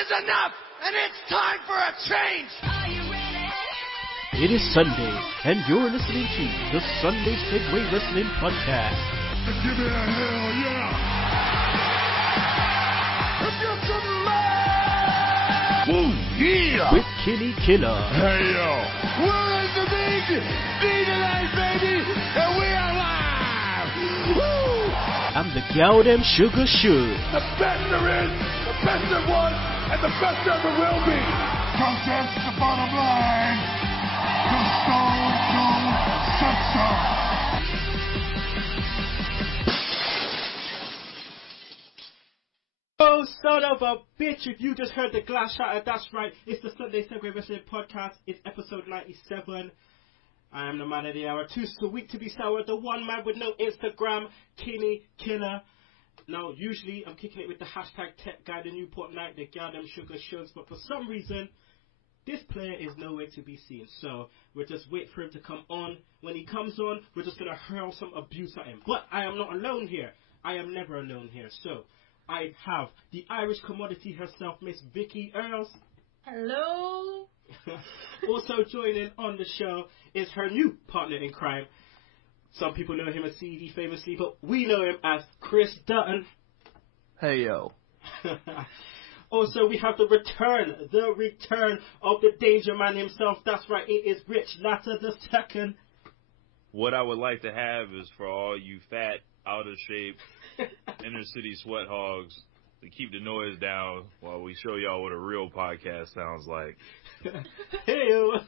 is enough, and it's time for a change. Are you ready? It is Sunday, and you're listening to the Sunday Segue Wrestling Podcast. Give me a hell yeah! If you can man! Woo, yeah! With Kinny Killa. Hey yo! We're in the big D tonight, baby! And we are live! Woo! I'm the gal them sugar should. The best there is, the best there was, and the best there ever will be! Cause that's the bottom line! The Stone Cold Simpson! Oh, son of a bitch, if you just heard the glass shatter, that's right. It's the Sunday Segue Wrestling Podcast. It's episode 97. I am the man of the hour. Too sweet to be sour. The one man with no Instagram, Kinny Killa. Now, usually I'm kicking it with the hashtag Tech Guy, the Newport Night, the gal them sugar shows. But for some reason, this player is nowhere to be seen. So we'll just wait for him to come on. When he comes on, we're just going to hurl some abuse at him. But I am not alone here. I am never alone here. So I have the Irish commodity herself, Miss Vicky Earls. Hello. Also joining on the show is her new partner in crime. Some people know him as CD famously, but we know him as Chris Dutton. Hey yo. Also, we have the return of the Danger Man himself. That's right, it is Rich Latta II. What I would like to have is for all you fat, out of shape, inner city sweat hogs to keep the noise down while we show y'all what a real podcast sounds like. Hey-o.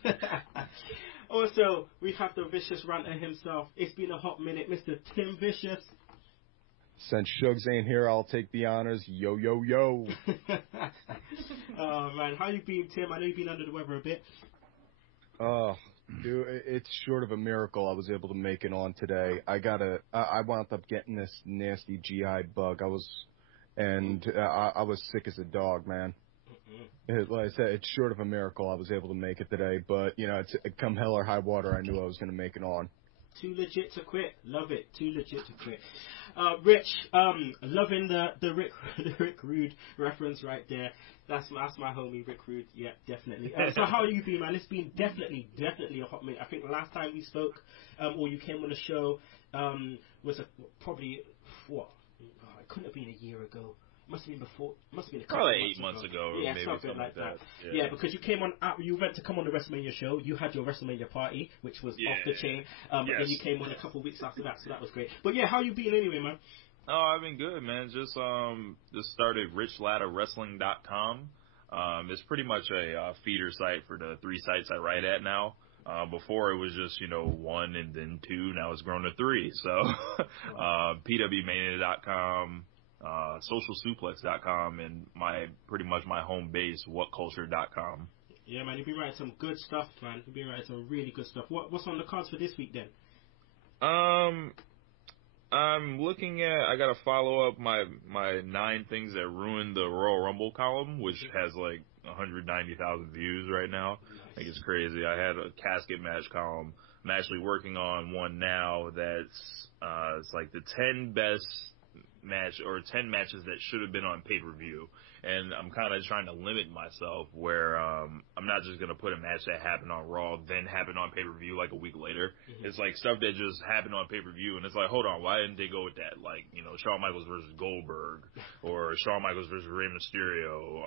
Also, we have the vicious ranter himself. It's been a hot minute, Mr. Tim Vicious. Since Shugs ain't here, I'll take the honors. Yo, yo, yo. Oh, man. How you been, Tim? I know you've been under the weather a bit. Oh, dude, it's short of a miracle I was able to make it on today. I wound up getting this nasty GI bug. I was sick as a dog, man. Like I said, it's short of a miracle I was able to make it today, but, you know, it's come hell or high water, I knew I was going to make it on. Too legit to quit. Love it. Too legit to quit. Rich, loving the Rick Rude reference right there. That's my homie, Rick Rude. Yeah, definitely. So how you been, man? It's been definitely a hot minute. I think the last time we spoke, or you came on the show, was probably, what? Oh, it couldn't have been a year ago. Must have been before. Must have been a couple Probably of months 8 months ago. Yeah, maybe something like that. Yeah, because you came on. You went to come on the WrestleMania show. You had your WrestleMania party, which was off the chain. And then you came on a couple of weeks after that, so that was great. But yeah, how you been anyway, man? Oh, I've been good, man. Just started RichLattaWrestling.com. It's pretty much a feeder site for the 3 sites I write at now. Before it was just, 1 and then 2. Now it's grown to 3. So, PWMania.com. SocialSuplex.com and pretty much my home base, WhatCulture.com. Yeah, man, you've been writing some good stuff, man. You've been writing some really good stuff. What's on the cards for this week then? I'm looking at. I gotta follow up my 9 things that ruined the Royal Rumble column, which has like 190,000 views right now. I think it's crazy. I had a casket match column. I'm actually working on one now that's it's like the 10 best match or 10 matches that should have been on pay-per-view, and I'm kind of trying to limit myself where I'm not just gonna put a match that happened on Raw then happened on pay-per-view like a week later. It's like stuff that just happened on pay-per-view, and it's like, hold on, why didn't they go with that? Like, Shawn Michaels versus Goldberg, or Shawn Michaels versus Rey Mysterio,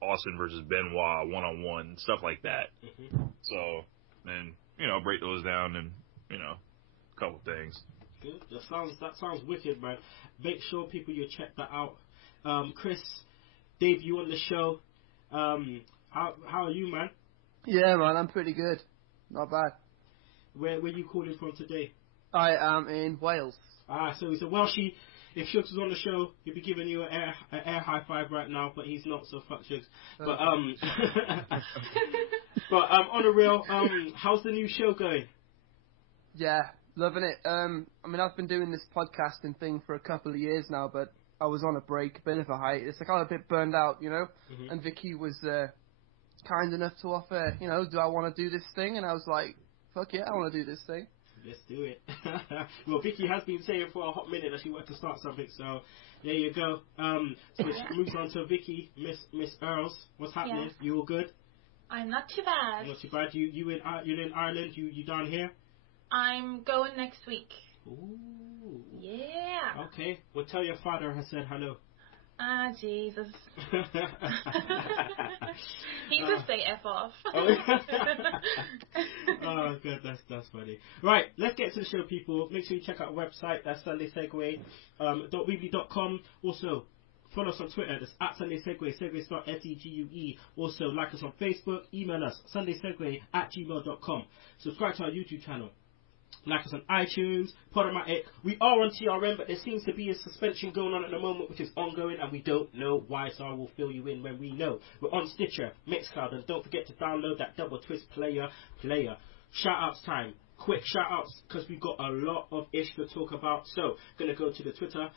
Austin versus Benoit one-on-one, stuff like that. So then break those down and a couple things. Good. That sounds wicked, man. Make sure people you check that out. Chris, debut on the show. How are you, man? Yeah, man, I'm pretty good. Not bad. Where you calling from today? I am in Wales. So he's a Welshie. If Shugs was on the show, he'd be giving you an air high five right now, but he's not, so fuck Shugs. But on the real, how's the new show going? Yeah, loving it. I've been doing this podcasting thing for a couple of years now, but I was on a break, a bit of a hiatus. I got a bit burned out, and Vicky was kind enough to offer, do I want to do this thing? And I was like, fuck yeah, I want to do this thing. Let's do it. Well, Vicky has been saying for a hot minute that she wanted to start something, so there you go. So she moves on to Vicky, Miss Earls. What's happening? Yes. You all good? I'm not too bad. Not too bad. You're in Ireland. You down here? I'm going next week. Ooh. Yeah. Okay. Well, tell your father I said hello. Ah, Jesus. He just say F off. Oh, good. That's funny. Right, let's get to the show, people. Make sure you check out our website. That's Sunday Segue, .weebly.com. Also, follow us on Twitter. That's at Sunday Segue. Segue spelled SEGUE. Also, like us on Facebook. Email us, sundaysegue@gmail.com. Subscribe to our YouTube channel. Like us on iTunes, Podomatic. We are on TRM, but there seems to be a suspension going on at the moment, which is ongoing, and we don't know why, so I will fill you in when we know. We're on Stitcher, Mixcloud, and don't forget to download that Double Twist player. Shout-outs time. Quick shout-outs, because we've got a lot of ish to talk about. So, going to go to the Twitter,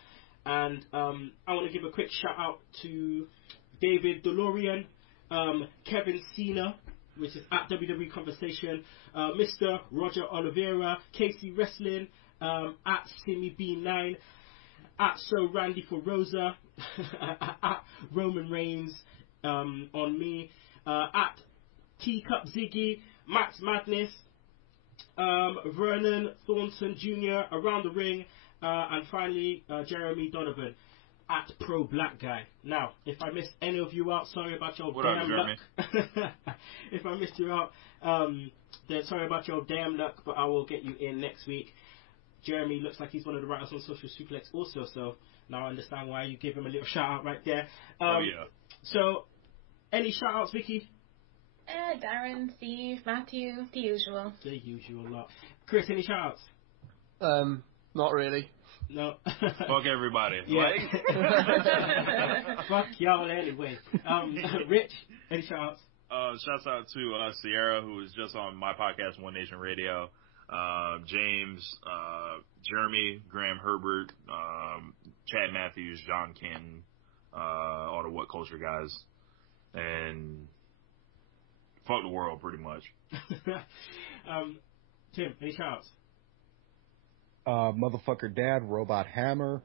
and I want to give a quick shout-out to David DeLorean, Kevin Cena, which is at WWE Conversation, Mr. Roger Oliveira, Casey Wrestling, at Simmy B9, at So Randy for Rosa, at Roman Reigns on me, at Teacup Ziggy, Max Madness, Vernon Thornton Jr., Around the Ring, and finally Jeremy Donovan. At Pro Black Guy. Now, if I missed any of you out, sorry about your damn luck. If I missed you out, then sorry about your damn luck, but I will get you in next week. Jeremy looks like he's one of the writers on Social Suplex also, so now I understand why you give him a little shout out right there. Oh yeah. So, any shout outs, Vicky? Darren, Steve, Matthew, the usual. The usual lot. Chris, any shout outs? Not really. No. Fuck everybody. Yeah. Fuck y'all anyway. Rich, any shout outs? Shouts out to Sierra, who was just on my podcast, One Nation Radio. James, Jeremy, Graham Herbert, Chad Matthews, John Canton, all the What Culture guys. And fuck the world, pretty much. Tim, any shout outs? Motherfucker Dad, Robot Hammer,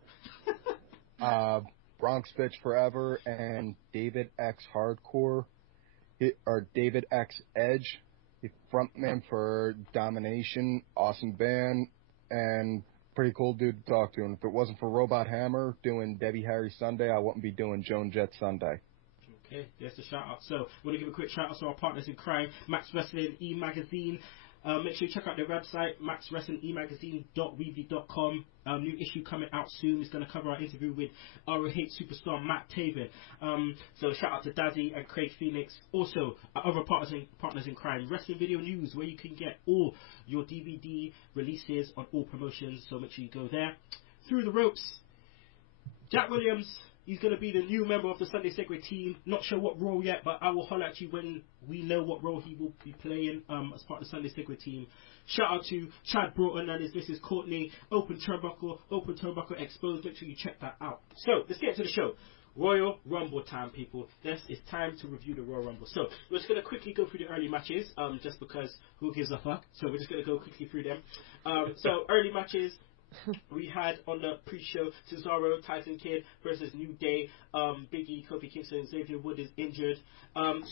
Bronx Bitch Forever, and David X Hardcore, or David X Edge, the frontman for Domination, awesome band, and pretty cool dude to talk to. And if it wasn't for Robot Hammer doing Debbie Harry Sunday, I wouldn't be doing Joan Jett Sunday. Okay, there's a shout out. So, I want to give a quick shout out to our partners in crime, Max Wrestling E-Magazine. Make sure you check out their website, maxwrestlingemagazine.weebly.com. New issue coming out soon. It's going to cover our interview with ROH superstar Matt Taven. So shout out to Dazzy and Craig Phoenix. Also, our other partners in crime, Wrestling Video News, where you can get all your DVD releases on all promotions. So make sure you go there. Through the Ropes, Jack Williams. He's going to be the new member of the Sunday Segue team. Not sure what role yet, but I will holler at you when we know what role he will be playing as part of the Sunday Segue team. Shout out to Chad Broughton and his Mrs. Courtney. Open Turnbuckle Exposed. Make sure you check that out. So, let's get to the show. Royal Rumble time, people. This is time to review the Royal Rumble. So, we're just going to quickly go through the early matches, just because who gives a fuck? So, we're just going to go quickly through them. So, early matches. We had on the pre-show Cesaro, Tyson Kidd versus New Day. Big E, Kofi Kingston, Xavier Wood is injured.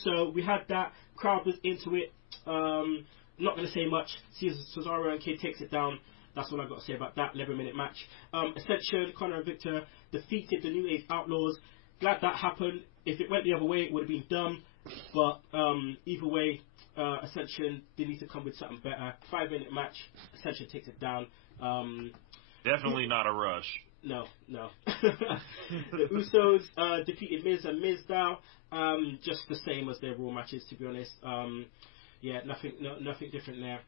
So we had that. Crowd was into it. Not going to say much. Cesaro and Kidd takes it down. That's all I've got to say about that 11-minute match. Ascension, Conor and Victor defeated the New Age Outlaws. Glad that happened. If it went the other way, it would have been dumb. But either way, Ascension, they need to come with something better. 5-minute match. Ascension takes it down. Definitely not a rush. No. The Usos defeated Miz and Mizdow. Just the same as their Raw matches, to be honest. Yeah, nothing different there.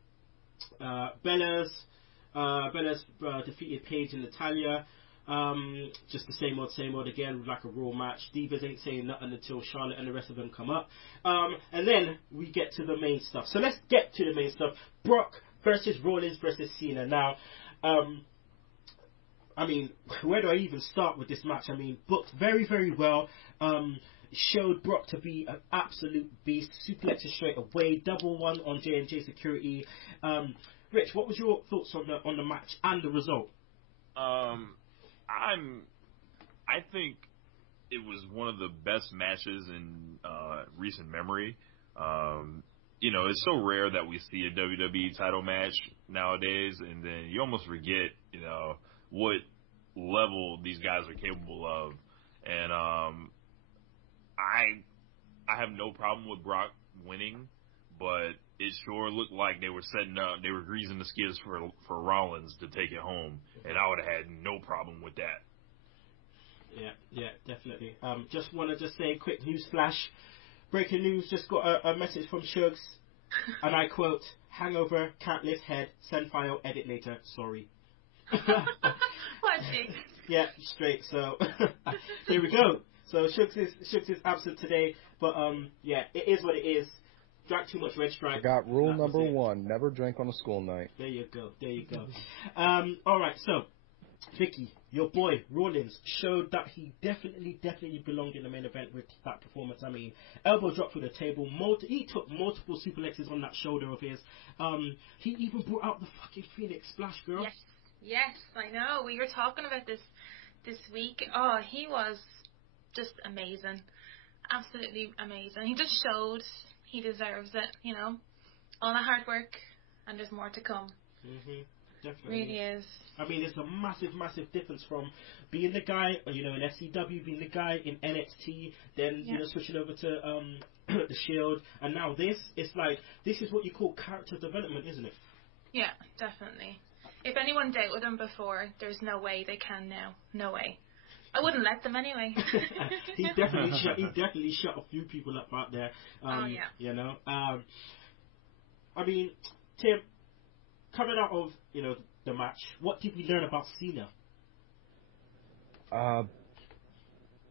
Bellas defeated Paige and Natalya. Just the same old again, like a Raw match. Divas ain't saying nothing until Charlotte and the rest of them come up. And then we get to the main stuff. So let's get to the main stuff. Brock versus Rollins versus Cena. Now, I mean, where do I even start with this match? I mean, booked very, very well. Showed Brock to be an absolute beast. Suplexes straight away. Double one on J&J Security. Rich, what was your thoughts on the match and the result? I think it was one of the best matches in recent memory. It's so rare that we see a WWE title match nowadays, and then you almost forget, what level these guys are capable of. And I have no problem with Brock winning, but it sure looked like they were they were greasing the skids for Rollins to take it home, and I would have had no problem with that. Yeah, definitely. Just want to just say, quick news flash. Breaking news, just got a message from Sugs, and I quote, "Hangover, can't lift head, send file, edit later, sorry." What a Yeah, straight, so here we go. So Sugs is absent today, but yeah, it is what it is. Drank too much Red Stripe. I got rule number 1, never drink on a school night. There you go. Alright, so Vicky, your boy Rollins showed that he definitely belonged in the main event with that performance. I mean, elbow drop through the table. He took multiple suplexes on that shoulder of his. He even brought out the fucking Phoenix Splash, girl. Yes, I know. We were talking about this week. Oh, he was just amazing. Absolutely amazing. He just showed he deserves it, all the hard work, and there's more to come. Definitely. Really is. I mean, it's a massive difference from being the guy, in FCW, being the guy in NXT, then, switching over to the Shield, and now this. It's like, this is what you call character development, isn't it? Yeah, definitely. If anyone doubted him before, there's no way they can now. No way. I wouldn't let them anyway. He definitely shut a few people up out there. I mean, Tim, coming out of the match, what did we learn about Cena?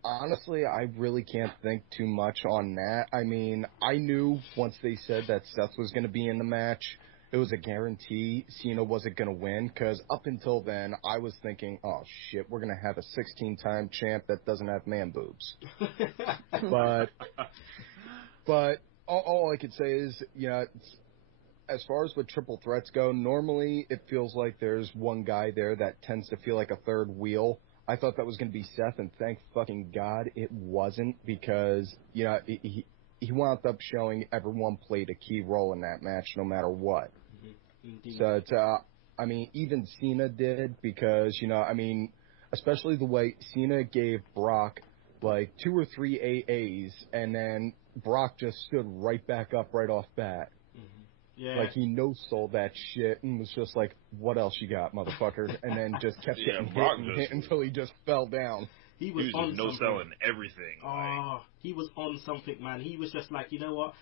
Honestly, I really can't think too much on that. I mean, I knew once they said that Seth was going to be in the match, it was a guarantee Cena wasn't going to win, because up until then, I was thinking, oh shit, we're going to have a 16-time champ that doesn't have man boobs. But all I could say is, as far as with triple threats go, normally it feels like there's one guy there that tends to feel like a third wheel. I thought that was going to be Seth, and thank fucking God it wasn't, because, he wound up showing everyone played a key role in that match no matter what. Indeed. So, I mean, even Cena did, because, especially the way Cena gave Brock like 2 or 3 AAs, and then Brock just stood right back up right off bat. Yeah. Like, he no-sold that shit and was just like, what else you got, motherfucker? And then just kept getting hit until he just fell down. He was on no-selling everything. Oh, he was on something, man. He was just like, you know what?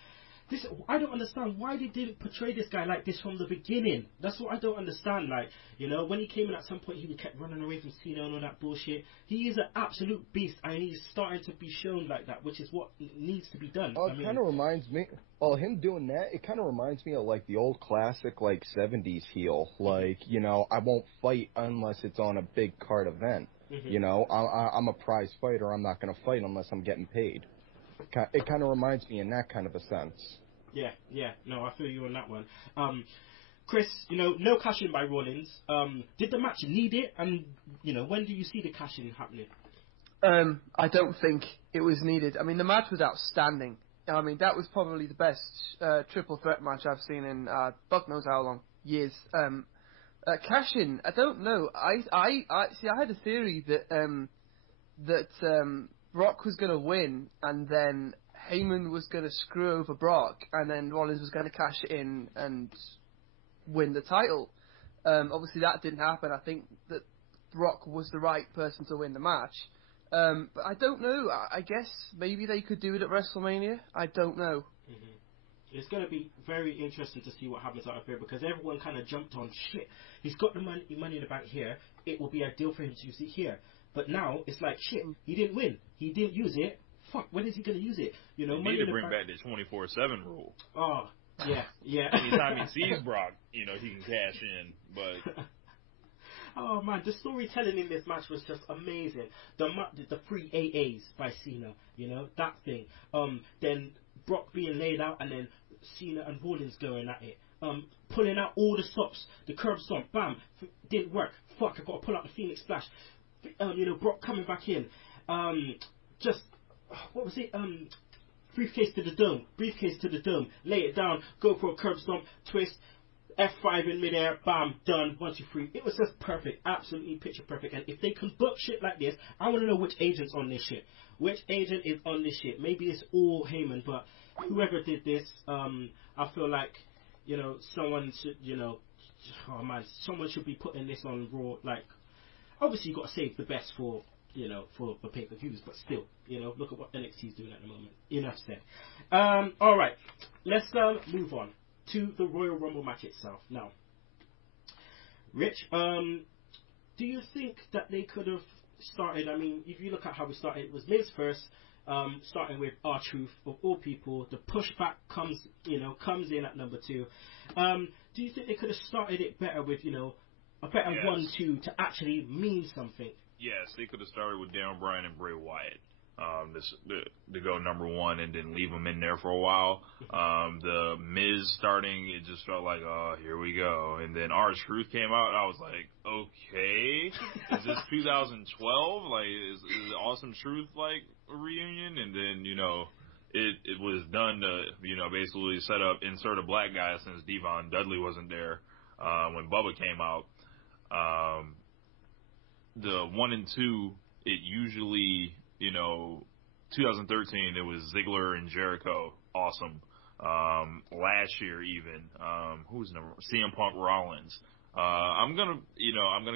I don't understand why they didn't portray this guy like this from the beginning. That's what I don't understand. Like, when he came in at some point, he kept running away from Cena and all that bullshit. He is an absolute beast, and he's starting to be shown like that, which is what needs to be done. Oh, it kind of reminds me. Well, him doing that, it kind of reminds me of like the old classic like 70s heel. Like, I won't fight unless it's on a big card event. I'm a prize fighter. I'm not going to fight unless I'm getting paid. It kind of reminds me in that kind of a sense. Yeah. No, I feel you on that one. Chris, no cash-in by Rollins. Did the match need it? And, when do you see the cash-in happening? I don't think it was needed. I mean, the match was outstanding. I mean, that was probably the best triple threat match I've seen in fuck knows how long. Years. Cash-in, I don't know. I had a theory that Brock was going to win, and then Heyman was going to screw over Brock, and then Rollins was going to cash it in and win the title. Obviously, that didn't happen. I think that Brock was the right person to win the match. But I don't know. I guess maybe they could do it at WrestleMania. I don't know. It's going to be very interesting to see what happens out of here, because everyone kind of jumped on, shit, he's got the money in the bank here, it will be ideal for him to use it here. But now, it's like, shit, he didn't win, he didn't use it, fuck, when is he going to use it? They need to bring back the 24/7 rule. Oh, yeah. Anytime he sees Brock, he can cash in, but... Oh man, the storytelling in this match was just amazing. The 3 AAs by Cena, that thing. Then Brock being laid out, and then Cena and Rollins going at it. Pulling out all the stops, the curb stomp, bam, didn't work. Fuck, I got to pull out the Phoenix Splash. Brock coming back in. What was it? Briefcase to the dome, lay it down, go for a curb stomp, twist, F5 in midair, bam, done, 1, 2, 3. It was just perfect, absolutely picture perfect. And if they can book shit like this, I want to know which agent's on this shit. Which agent is on this shit? Maybe it's all Heyman, but whoever did this, I feel like, someone should, someone should be putting this on Raw. Like, obviously you got to save the best for the pay-per-views, but still, look at what NXT is doing at the moment. Enough said. All right, let's move on to the Royal Rumble match itself. Now, Rich, do you think that they could have started? I mean, if you look at how we started, it was Miz first, starting with R-Truth of all people. The pushback comes in at number 2. Do you think they could have started it better with a better 1-2 to actually mean something? Yes, they could have started with Daniel Bryan and Bray Wyatt to go number 1 and then leave them in there for a while. The Miz starting, it just felt like, oh, here we go. And then R-Truth came out, and I was like, okay, is this 2012? Like, is Awesome Truth like a reunion? And then, it was done to, basically insert a black guy since Devon Dudley wasn't there when Bubba came out. The 1 and 2, it usually, 2013, it was Ziggler and Jericho. Awesome. Last year even, who was number? CM Punk Rollins. I'm gonna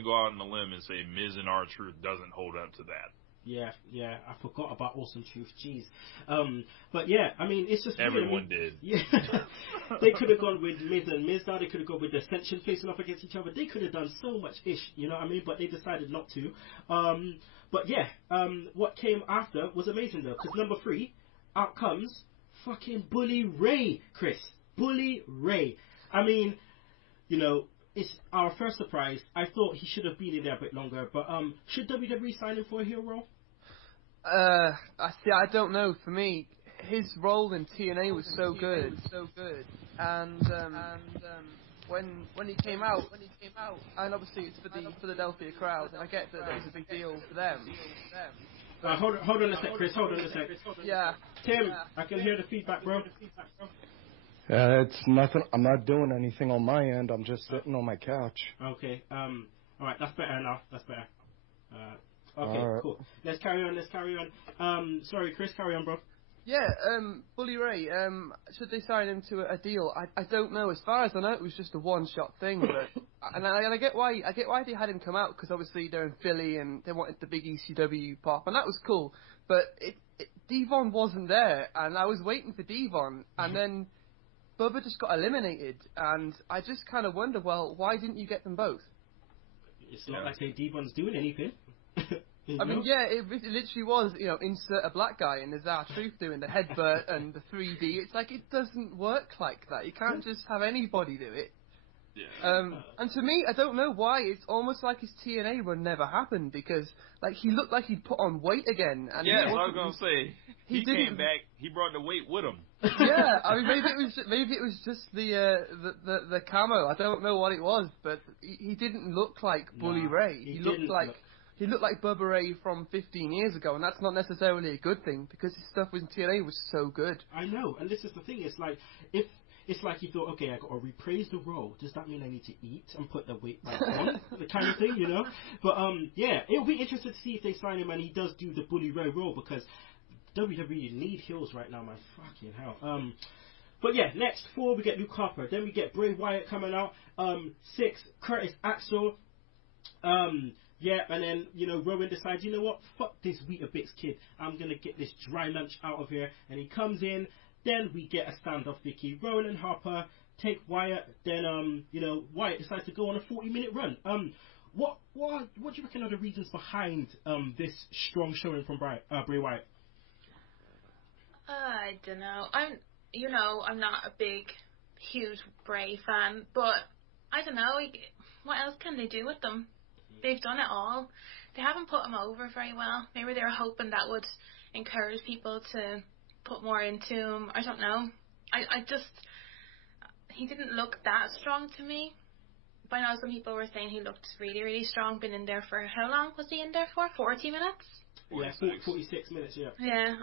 go out on a limb and say Miz and R-Truth doesn't hold up to that. Yeah, I forgot about Awesome Truth, jeez. But yeah, I mean, it's just everyone did. Yeah, they could have gone with Miz and Mizdow. They could have gone with the Ascension facing off against each other. They could have done so much ish, you know what I mean? But they decided not to. But yeah, what came after was amazing though, because number 3, out comes fucking Bully Ray, Chris. Bully Ray. I mean, it's our first surprise. I thought he should have been in there a bit longer, but should WWE sign him for a heel role? I don't know. For me, his role in TNA was so good, and when he came out, and obviously it's for the Philadelphia crowd, and I get that it was a big deal for them. Hold on a sec, Chris. Hold on a sec. Yeah. Tim, I can hear the feedback, bro. It's nothing. I'm not doing anything on my end. I'm just sitting on my couch. Okay. All right. That's better now. That's better. Okay. Right. Cool. Let's carry on. Sorry, Chris. Carry on, bro. Yeah. Bully Ray. Should they sign him to a deal? I don't know. As far as I know, it was just a one-shot thing. But and I get why they had him come out, because obviously they're in Philly and they wanted the big ECW pop, and that was cool. But Devon wasn't there, and I was waiting for Devon, and then Bubba just got eliminated, and I just kind of wonder, well, why didn't you get them both? It's not like Devon's doing anything. I mean, yeah, it literally was, insert a black guy and there's R-Truth doing the headbutt and the 3D. It's like, it doesn't work like that. You can't just have anybody do it. Yeah. And to me, I don't know why. It's almost like his TNA run never happened, because he looked like he'd put on weight again. And yeah, I was gonna say he came back. He brought the weight with him. Yeah, I mean maybe it was just the camo. I don't know what it was, but he didn't look like Bully Ray. He looked like Bubba Ray from 15 years ago, and that's not necessarily a good thing, because his stuff with TNA was so good. I know, and this is the thing. It's like It's like you thought, okay, I got to reprise the role. Does that mean I need to eat and put the weight back on? The kind of thing, But yeah, it'll be interesting to see if they sign him and he does do the Bully Ray role, because WWE need heels right now, my fucking hell. But yeah, next 4 we get Luke Harper, then we get Bray Wyatt coming out. 6, Curtis Axel. Yeah, and then, Rowan decides, you know what, fuck this Weetabix kid. I'm going to get this dry lunch out of here. And he comes in. Then we get a standoff, Vicky. Rowan and Harper take Wyatt. Then, Wyatt decides to go on a 40-minute run. What do you reckon are the reasons behind this strong showing from Bray Wyatt? I don't know. I'm not a big, huge Bray fan, but I don't know. What else can they do with them? They've done it all. They haven't put him over very well. Maybe they were hoping that would encourage people to put more into him. I don't know. he didn't look that strong to me. But I know some people were saying he looked really, really strong. Been in there for, how long was he in there for? 40 minutes? 46. Yeah, 46 minutes, yeah. Yeah,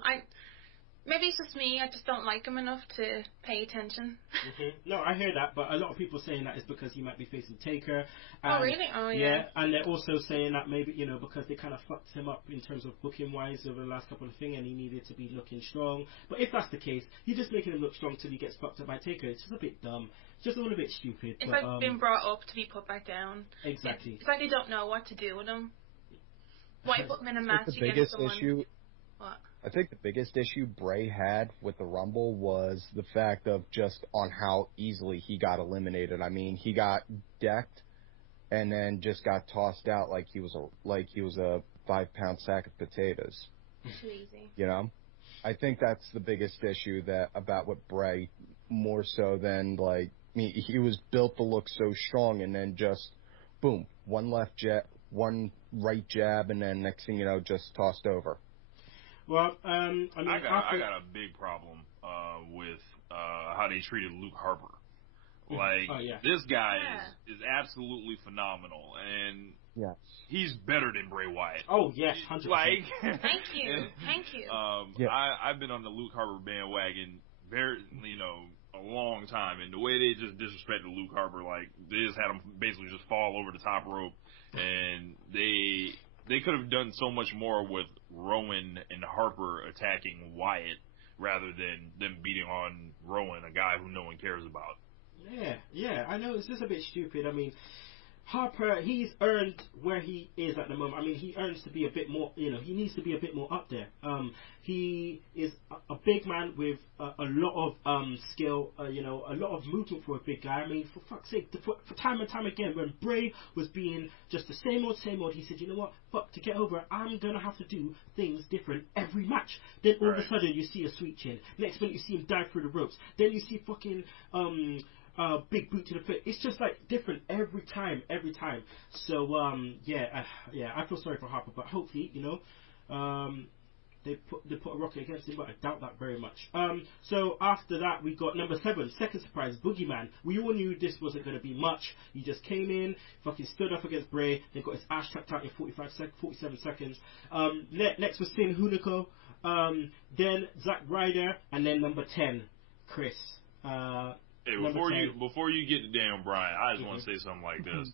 maybe it's just me. I just don't like him enough to pay attention. Mm-hmm. No, I hear that, but a lot of people saying that is because he might be facing Taker. Oh, really? Oh, yeah. And they're also saying that maybe, because they kind of fucked him up in terms of booking-wise over the last couple of things, and he needed to be looking strong. But if that's the case, you're just making him look strong till he gets fucked up by Taker. It's just a bit dumb. Just a little bit stupid. It's like been brought up to be put back down. Exactly. It's like they don't know what to do with him. Why put him in a match the against biggest someone? issue. What? I think the biggest issue Bray had with the Rumble was the fact of just on how easily he got eliminated. I mean, he got decked and then just got tossed out like he was a 5-pound sack of potatoes. Too easy. I think that's the biggest issue about with Bray, more so than he was built to look so strong, and then just boom, one right jab, and then next thing you know, just tossed over. Well, I mean, I got a big problem with how they treated Luke Harper. This guy is absolutely phenomenal, and he's better than Bray Wyatt. Oh yes, 100%. Thank you. I've been on the Luke Harper bandwagon a long time, and the way they just disrespected Luke Harper, they just had him basically just fall over the top rope, and they could have done so much more with Rowan and Harper attacking Wyatt rather than them beating on Rowan, a guy who no one cares about. Yeah, I know it's just a bit stupid. I mean, Harper, he's earned where he is at the moment. I mean, he earns to be a bit more, he needs to be a bit more up there. He is a big man with a lot of skill, a lot of movement for a big guy. I mean, for fuck's sake, for time and time again, when Bray was being just the same old, he said, you know what, fuck, to get over, I'm going to have to do things different every match. Then all of a sudden, you see a sweet chin. Next minute, you see him dive through the ropes. Then you see fucking... big boot to the foot. It's just different every time. So I feel sorry for Harper, but hopefully they put a rocket against him, but I doubt that very much. So after that we got number 7, second surprise, Boogeyman. We all knew this wasn't going to be much. He just came in, fucking stood up against Bray, then got his ass tracked out in 47 seconds. Next was Sin Hunico, then Zack Ryder, and then number 10, Chris. Hey, before you get to Daniel Bryan, I just want to say something like this.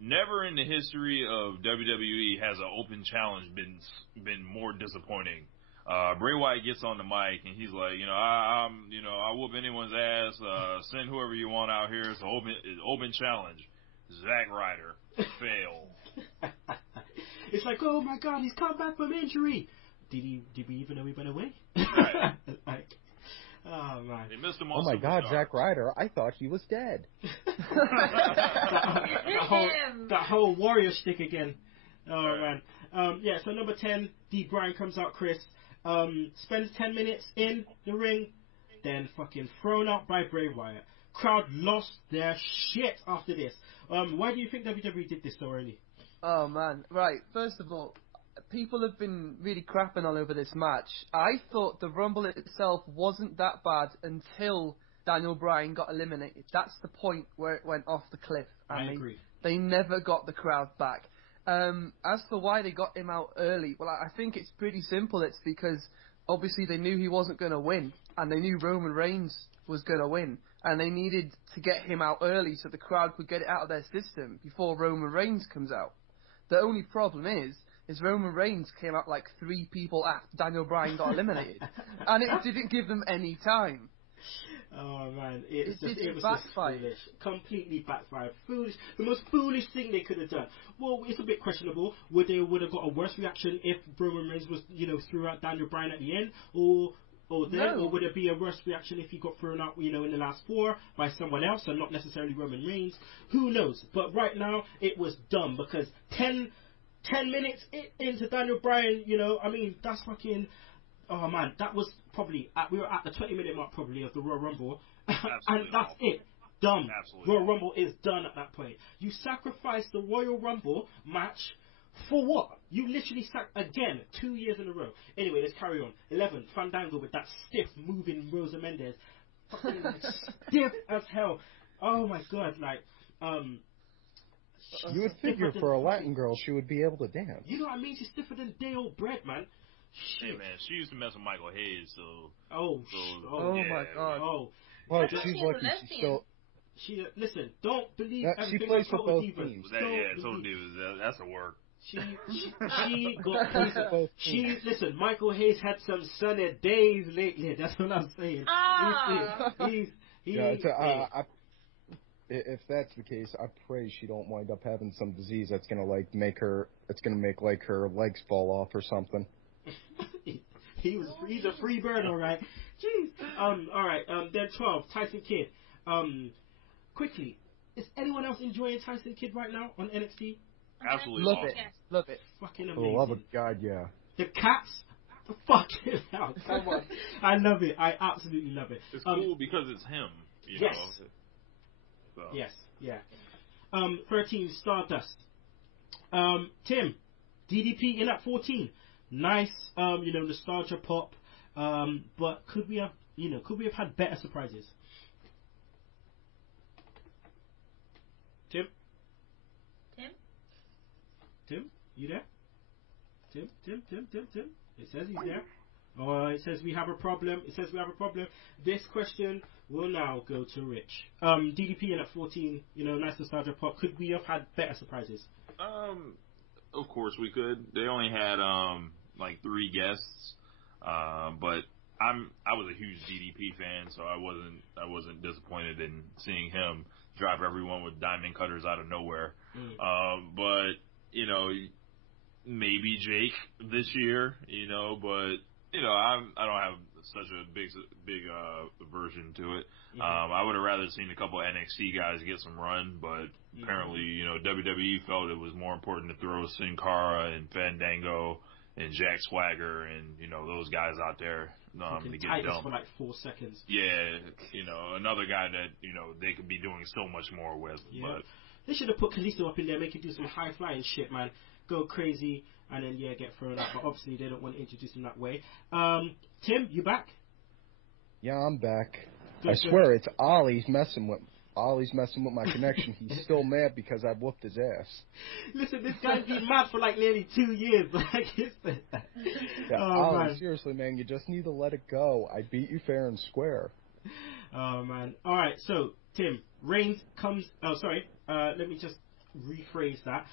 Never in the history of WWE has an open challenge been more disappointing. Bray Wyatt gets on the mic and he's like, I whoop anyone's ass. Send whoever you want out here. It's an open challenge. Zack Ryder fail. It's like, oh my God, he's come back from injury. Did we even know he went away? Right. Oh man! They missed him on my God, Zack Ryder! I thought he was dead. that whole warrior shtick again. Oh man! So number 10, D. Bryan comes out. Chris spends 10 minutes in the ring, then fucking thrown out by Bray Wyatt. Crowd lost their shit after this. Why do you think WWE did this so early? Oh man! Right. First of all, people have been really crapping all over this match. I thought the Rumble itself wasn't that bad until Daniel Bryan got eliminated. That's the point where it went off the cliff. I agree. They never got the crowd back. As for why they got him out early, well, I think it's pretty simple. It's because obviously they knew he wasn't going to win, and they knew Roman Reigns was going to win, and they needed to get him out early so the crowd could get it out of their system before Roman Reigns comes out. The only problem is Roman Reigns came out like 3 people after Daniel Bryan got eliminated, and it didn't give them any time. Oh man, it was backfired. Foolish, completely backfired. Foolish, the most foolish thing they could have done. Well, it's a bit questionable. Would have got a worse reaction if Roman Reigns was, threw out Daniel Bryan at the end, or would it be a worse reaction if he got thrown out, in the last 4 by someone else and not necessarily Roman Reigns? Who knows? But right now, it was dumb because 10 minutes into Daniel Bryan, that's fucking... Oh man, that was probably... we were at the 20-minute mark probably of the Royal Rumble. And that's it. Done. Absolutely. Royal Rumble is done at that point. You sacrificed the Royal Rumble match for what? You literally again 2 years in a row. Anyway, let's carry on. 11, Fandango with that stiff moving Rosa Mendes. fucking like, stiff as hell. Oh my god, like, You would figure for a Latin girl she would be able to dance. You know what I mean? She's stiffer than day-old bread, man. Shit. Hey man, she used to mess with Michael Hayes, so. Oh Yeah, my god. Oh. Well, She's she's a lucky lesbian. she's still... Listen, don't believe She everything plays that for Total both Divas. teams. Total Divas, that's a work. She got listen, Michael Hayes had some sunny days lately. That's what I'm saying. If that's the case, I pray she don't wind up having some disease that's gonna make her legs fall off or something. He's a free bird, all right. Jeez. All right. Then 12, Tyson Kidd. Quickly, is anyone else enjoying Tyson Kidd right now on NXT? Absolutely Love awesome. it. Love it. Fucking For amazing. the love of God, yeah. The cats. Fucking hell. Come on. I love it. I absolutely love it. It's cool because it's him. You yes. know? So. Yes. Yeah. 13, Stardust. Tim, DDP in at 14. Nice, nostalgia pop. But could we have had better surprises? Tim, you there? Tim. It says he's there. Oh, it says we have a problem. This question will now go to Rich. DDP in at 14. Nice nostalgia pop. Could we have had better surprises? Of course we could. They only had like 3 guests, but I was a huge DDP fan, so I wasn't disappointed in seeing him drive everyone with diamond cutters out of nowhere. But maybe Jake this year, but I don't have such a big aversion to it. I would have rather seen a couple of NXT guys get some run, but apparently, WWE felt it was more important to throw Sin Cara and Fandango and Jack Swagger and those guys out there to get Titus dumped for like 4 seconds. Yeah, another guy that they could be doing so much more with. Yeah. But they should have put Kalisto up in there, make him do some high flying shit, man. Go crazy, and then get thrown out. But obviously they don't want to introduce him that way. Tim, you back? Yeah, I'm back. Good, I swear it's Ollie's messing with my connection. He's still mad because I whooped his ass. Listen, this guy's been mad for like nearly 2 years. Ollie, man. seriously, man, you just need to let it go. I beat you fair and square. Oh man. All right, so Tim, Reigns comes. Oh, sorry. Let me just rephrase that.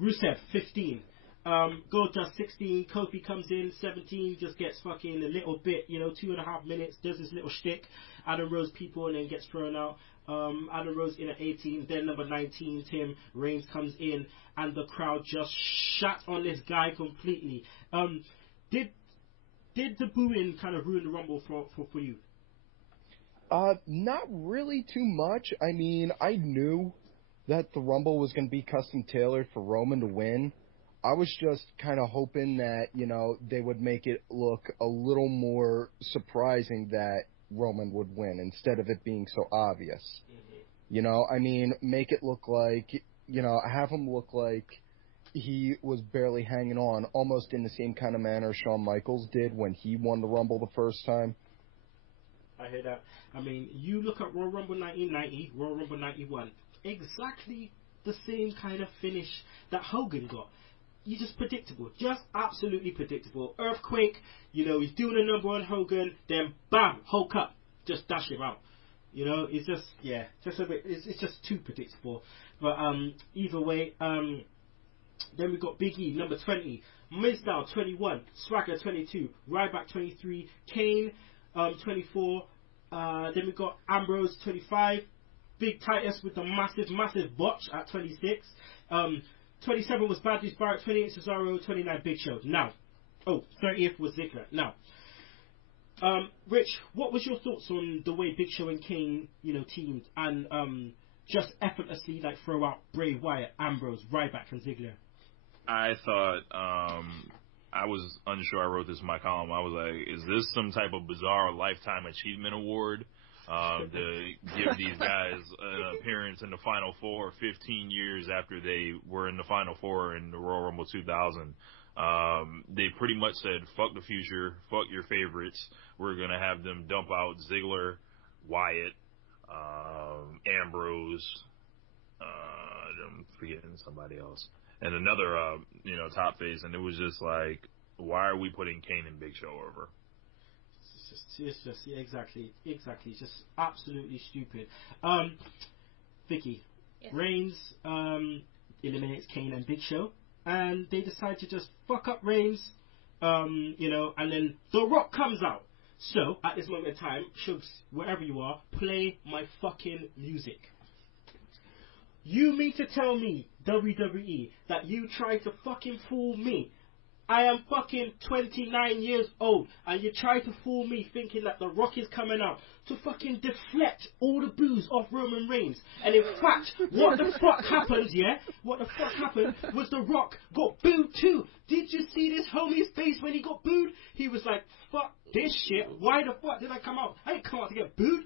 Rusev 15. Goldust 16. Kofi comes in 17. Just gets fucking a little bit, 2.5 minutes. Does his little shtick. Adam Rose people and then gets thrown out. Adam Rose in at 18. Then number 19, Tim Reigns comes in and the crowd just shat on this guy completely. Did the booing kind of ruin the Rumble for you? Not really too much. I mean, I knew that the Rumble was going to be custom tailored for Roman to win. I was just kind of hoping that, they would make it look a little more surprising that Roman would win instead of it being so obvious. Make it look like, have him look like he was barely hanging on, almost in the same kind of manner Shawn Michaels did when he won the Rumble the first time. I hear that. You look at Royal Rumble 1990, Royal Rumble 91, exactly the same kind of finish that Hogan got. You're just predictable, just absolutely predictable. Earthquake, he's doing a number on Hogan, then bam, Hulk up, just dash him out. It's just, just a bit, it's just too predictable. But either way, then we got Big E, number 20, Mizdow 21, Swagger 22, Ryback 23, Kane 24, then we got Ambrose 25, Big Titus with the massive botch at 26, 27 was Bad News Barrett, 28 Cesaro, 29 Big Show. Now, 30th was Ziggler. Now, Rich, what was your thoughts on the way Big Show and Kane, teamed and just effortlessly throw out Bray Wyatt, Ambrose, Ryback, and Ziggler? I thought I was unsure. I wrote this in my column. I was like, is this some type of bizarre lifetime achievement award to give these guys an appearance in the Final Four 15 years after they were in the Final Four in the Royal Rumble 2000? They pretty much said, fuck the future, fuck your favorites. We're going to have them dump out Ziggler, Wyatt, Ambrose, I'm forgetting somebody else, and another, top face, and it was just like, why are we putting Kane and Big Show over? It's just yeah, exactly. It's just absolutely stupid. Vicky, Yes. Reigns eliminates Kane and Big Show, and they decide to just fuck up Reigns, and then The Rock comes out. So at this moment in time, Shugs, wherever you are, play my fucking music. You mean to tell me, WWE, that you try to fucking fool me? I am fucking 29 years old, and you try to fool me thinking that The Rock is coming out to fucking deflect all the boos off Roman Reigns. And in fact, what the fuck happened, What the fuck happened was The Rock got booed too. Did you see this homie's face when he got booed? He was like, fuck this shit. Why the fuck did I come out? I didn't come out to get booed.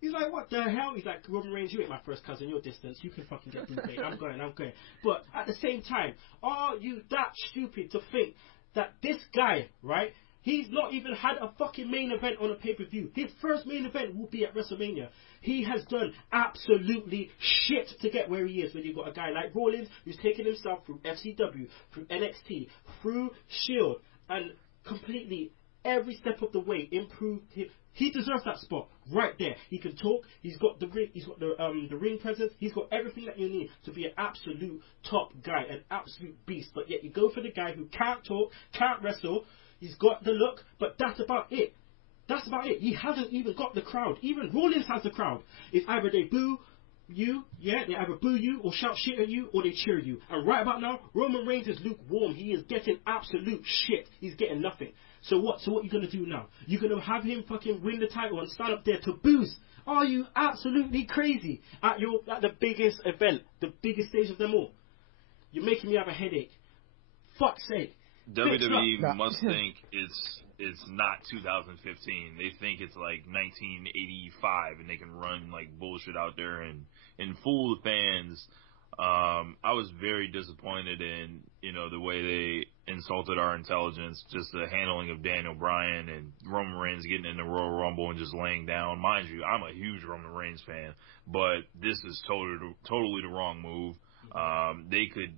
He's like, what the hell? He's like, Roman Reigns, you ain't my first cousin, you're distant. You can fucking get booed, mate. I'm going. But at the same time, are you that stupid to think that this guy, right, he's not even had a fucking main event on a pay-per-view. His first main event will be at WrestleMania. He has done absolutely shit to get where he is when you've got a guy like Rollins who's taken himself through FCW, through NXT, through SHIELD, and completely every step of the way improved him. He deserves that spot right there. He can talk. He's got the ring. He's got the ring presence. He's got everything that you need to be an absolute top guy, an absolute beast. But yet you go for the guy who can't talk, can't wrestle. He's got the look, but that's about it. That's about it. He hasn't even got the crowd. Even Rollins has the crowd. It's either they boo you, they either boo you or shout shit at you or they cheer you. And right about now, Roman Reigns is lukewarm. He is getting absolute shit. He's getting nothing. So what are you going to do now? You're going to have him fucking win the title and stand up there to booze? Are you absolutely crazy? At the biggest event, the biggest stage of them all. You're making me have a headache. Fuck's sake. WWE must think it's not 2015. They think it's like 1985 and they can run like bullshit out there and fool the fans. I was very disappointed in, the way they insulted our intelligence, just the handling of Daniel Bryan and Roman Reigns getting in the Royal Rumble and just laying down. Mind you, I'm a huge Roman Reigns fan, but this is totally the wrong move. They could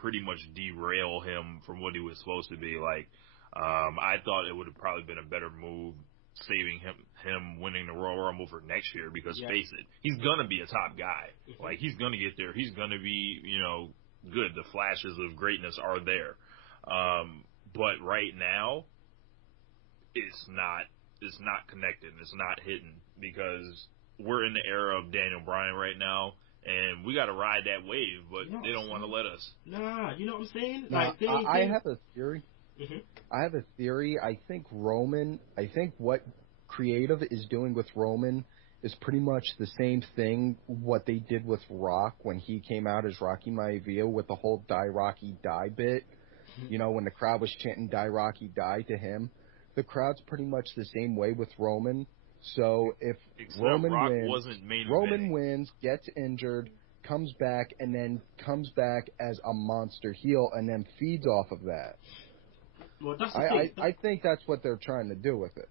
pretty much derail him from what he was supposed to be. Like, I thought it would have probably been a better move saving him winning the Royal Rumble for next year, because face it, he's gonna be a top guy. Like, he's gonna get there. He's gonna be, good. The flashes of greatness are there. But right now, it's not connected. It's not hitting, because we're in the era of Daniel Bryan right now, and we got to ride that wave, but they don't want to let us. Nah, you know what I'm saying? Nah, like, I have a theory. Mm-hmm. I have a theory. I think what creative is doing with Roman is pretty much the same thing what they did with Rock when he came out as Rocky Maivia with the whole Die Rocky Die bit. When the crowd was chanting Die Rocky Die to him. The crowd's pretty much the same way with Roman. So if Roman wins, gets injured, comes back, and then comes back as a monster heel and then feeds off of that. Well, that's the thing. I think that's what they're trying to do with it.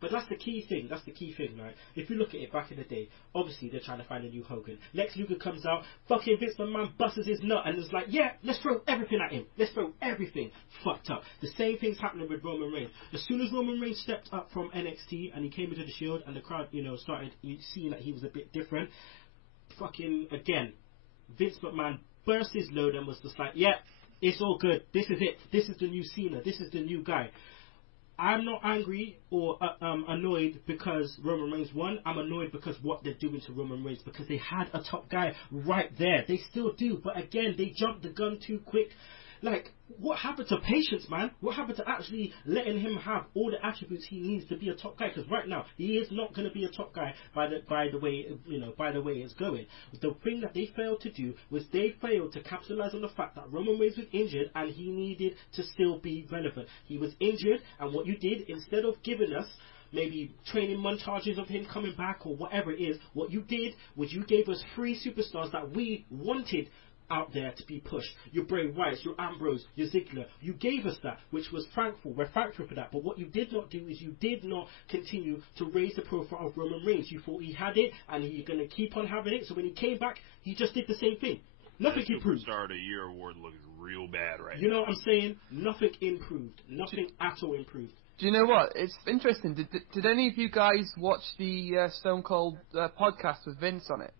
But that's the key thing. That's the key thing, right? If you look at it back in the day, obviously they're trying to find a new Hogan. Lex Luger comes out, fucking Vince McMahon busts his nut, and it's like, yeah, let's throw everything at him. Let's throw everything. Fucked up. The same thing's happening with Roman Reigns. As soon as Roman Reigns stepped up from NXT and he came into the Shield, and the crowd, started seeing that he was a bit different, fucking again, Vince McMahon burst his load and was just like, yeah, it's all good. This is it. This is the new Cena. This is the new guy. I'm not angry or annoyed because Roman Reigns won. I'm annoyed because what they're doing to Roman Reigns, because they had a top guy right there. They still do, but again, they jumped the gun too quick. Like, what happened to patience, man? What happened to actually letting him have all the attributes he needs to be a top guy? Because right now, he is not going to be a top guy by the way it's going. The thing that they failed to do was they failed to capitalize on the fact that Roman Reigns was injured and he needed to still be relevant. He was injured, and what you did, instead of giving us maybe training montages of him coming back or whatever it is, what you did was you gave us 3 superstars that we wanted out there to be pushed. Your Bray Wyatts, your Ambrose, your Ziggler. You gave us that, which was thankful. We're thankful for that. But what you did not do is you did not continue to raise the profile of Roman Reigns. You thought he had it, and you're going to keep on having it. So when he came back, he just did the same thing. Nothing improved. Superstar of the Year award looks real bad right now. You know what I'm saying? Nothing improved. Nothing at all improved. Do you know what? It's interesting. Did any of you guys watch the Stone Cold podcast with Vince on it?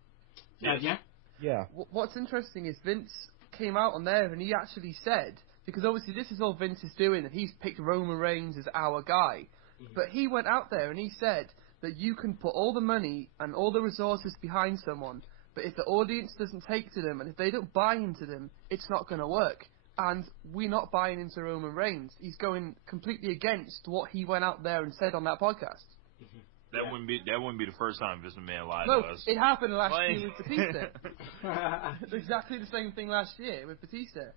Yeah. Yeah. What's interesting is Vince came out on there and he actually said, because obviously this is all Vince is doing, and he's picked Roman Reigns as our guy, but he went out there and he said that you can put all the money and all the resources behind someone, but if the audience doesn't take to them and if they don't buy into them, it's not going to work. And we're not buying into Roman Reigns. He's going completely against what he went out there and said on that podcast. That wouldn't be the first time Vince McMahon lied No, to us. it happened last year with Batista. Exactly the same thing last year with Batista.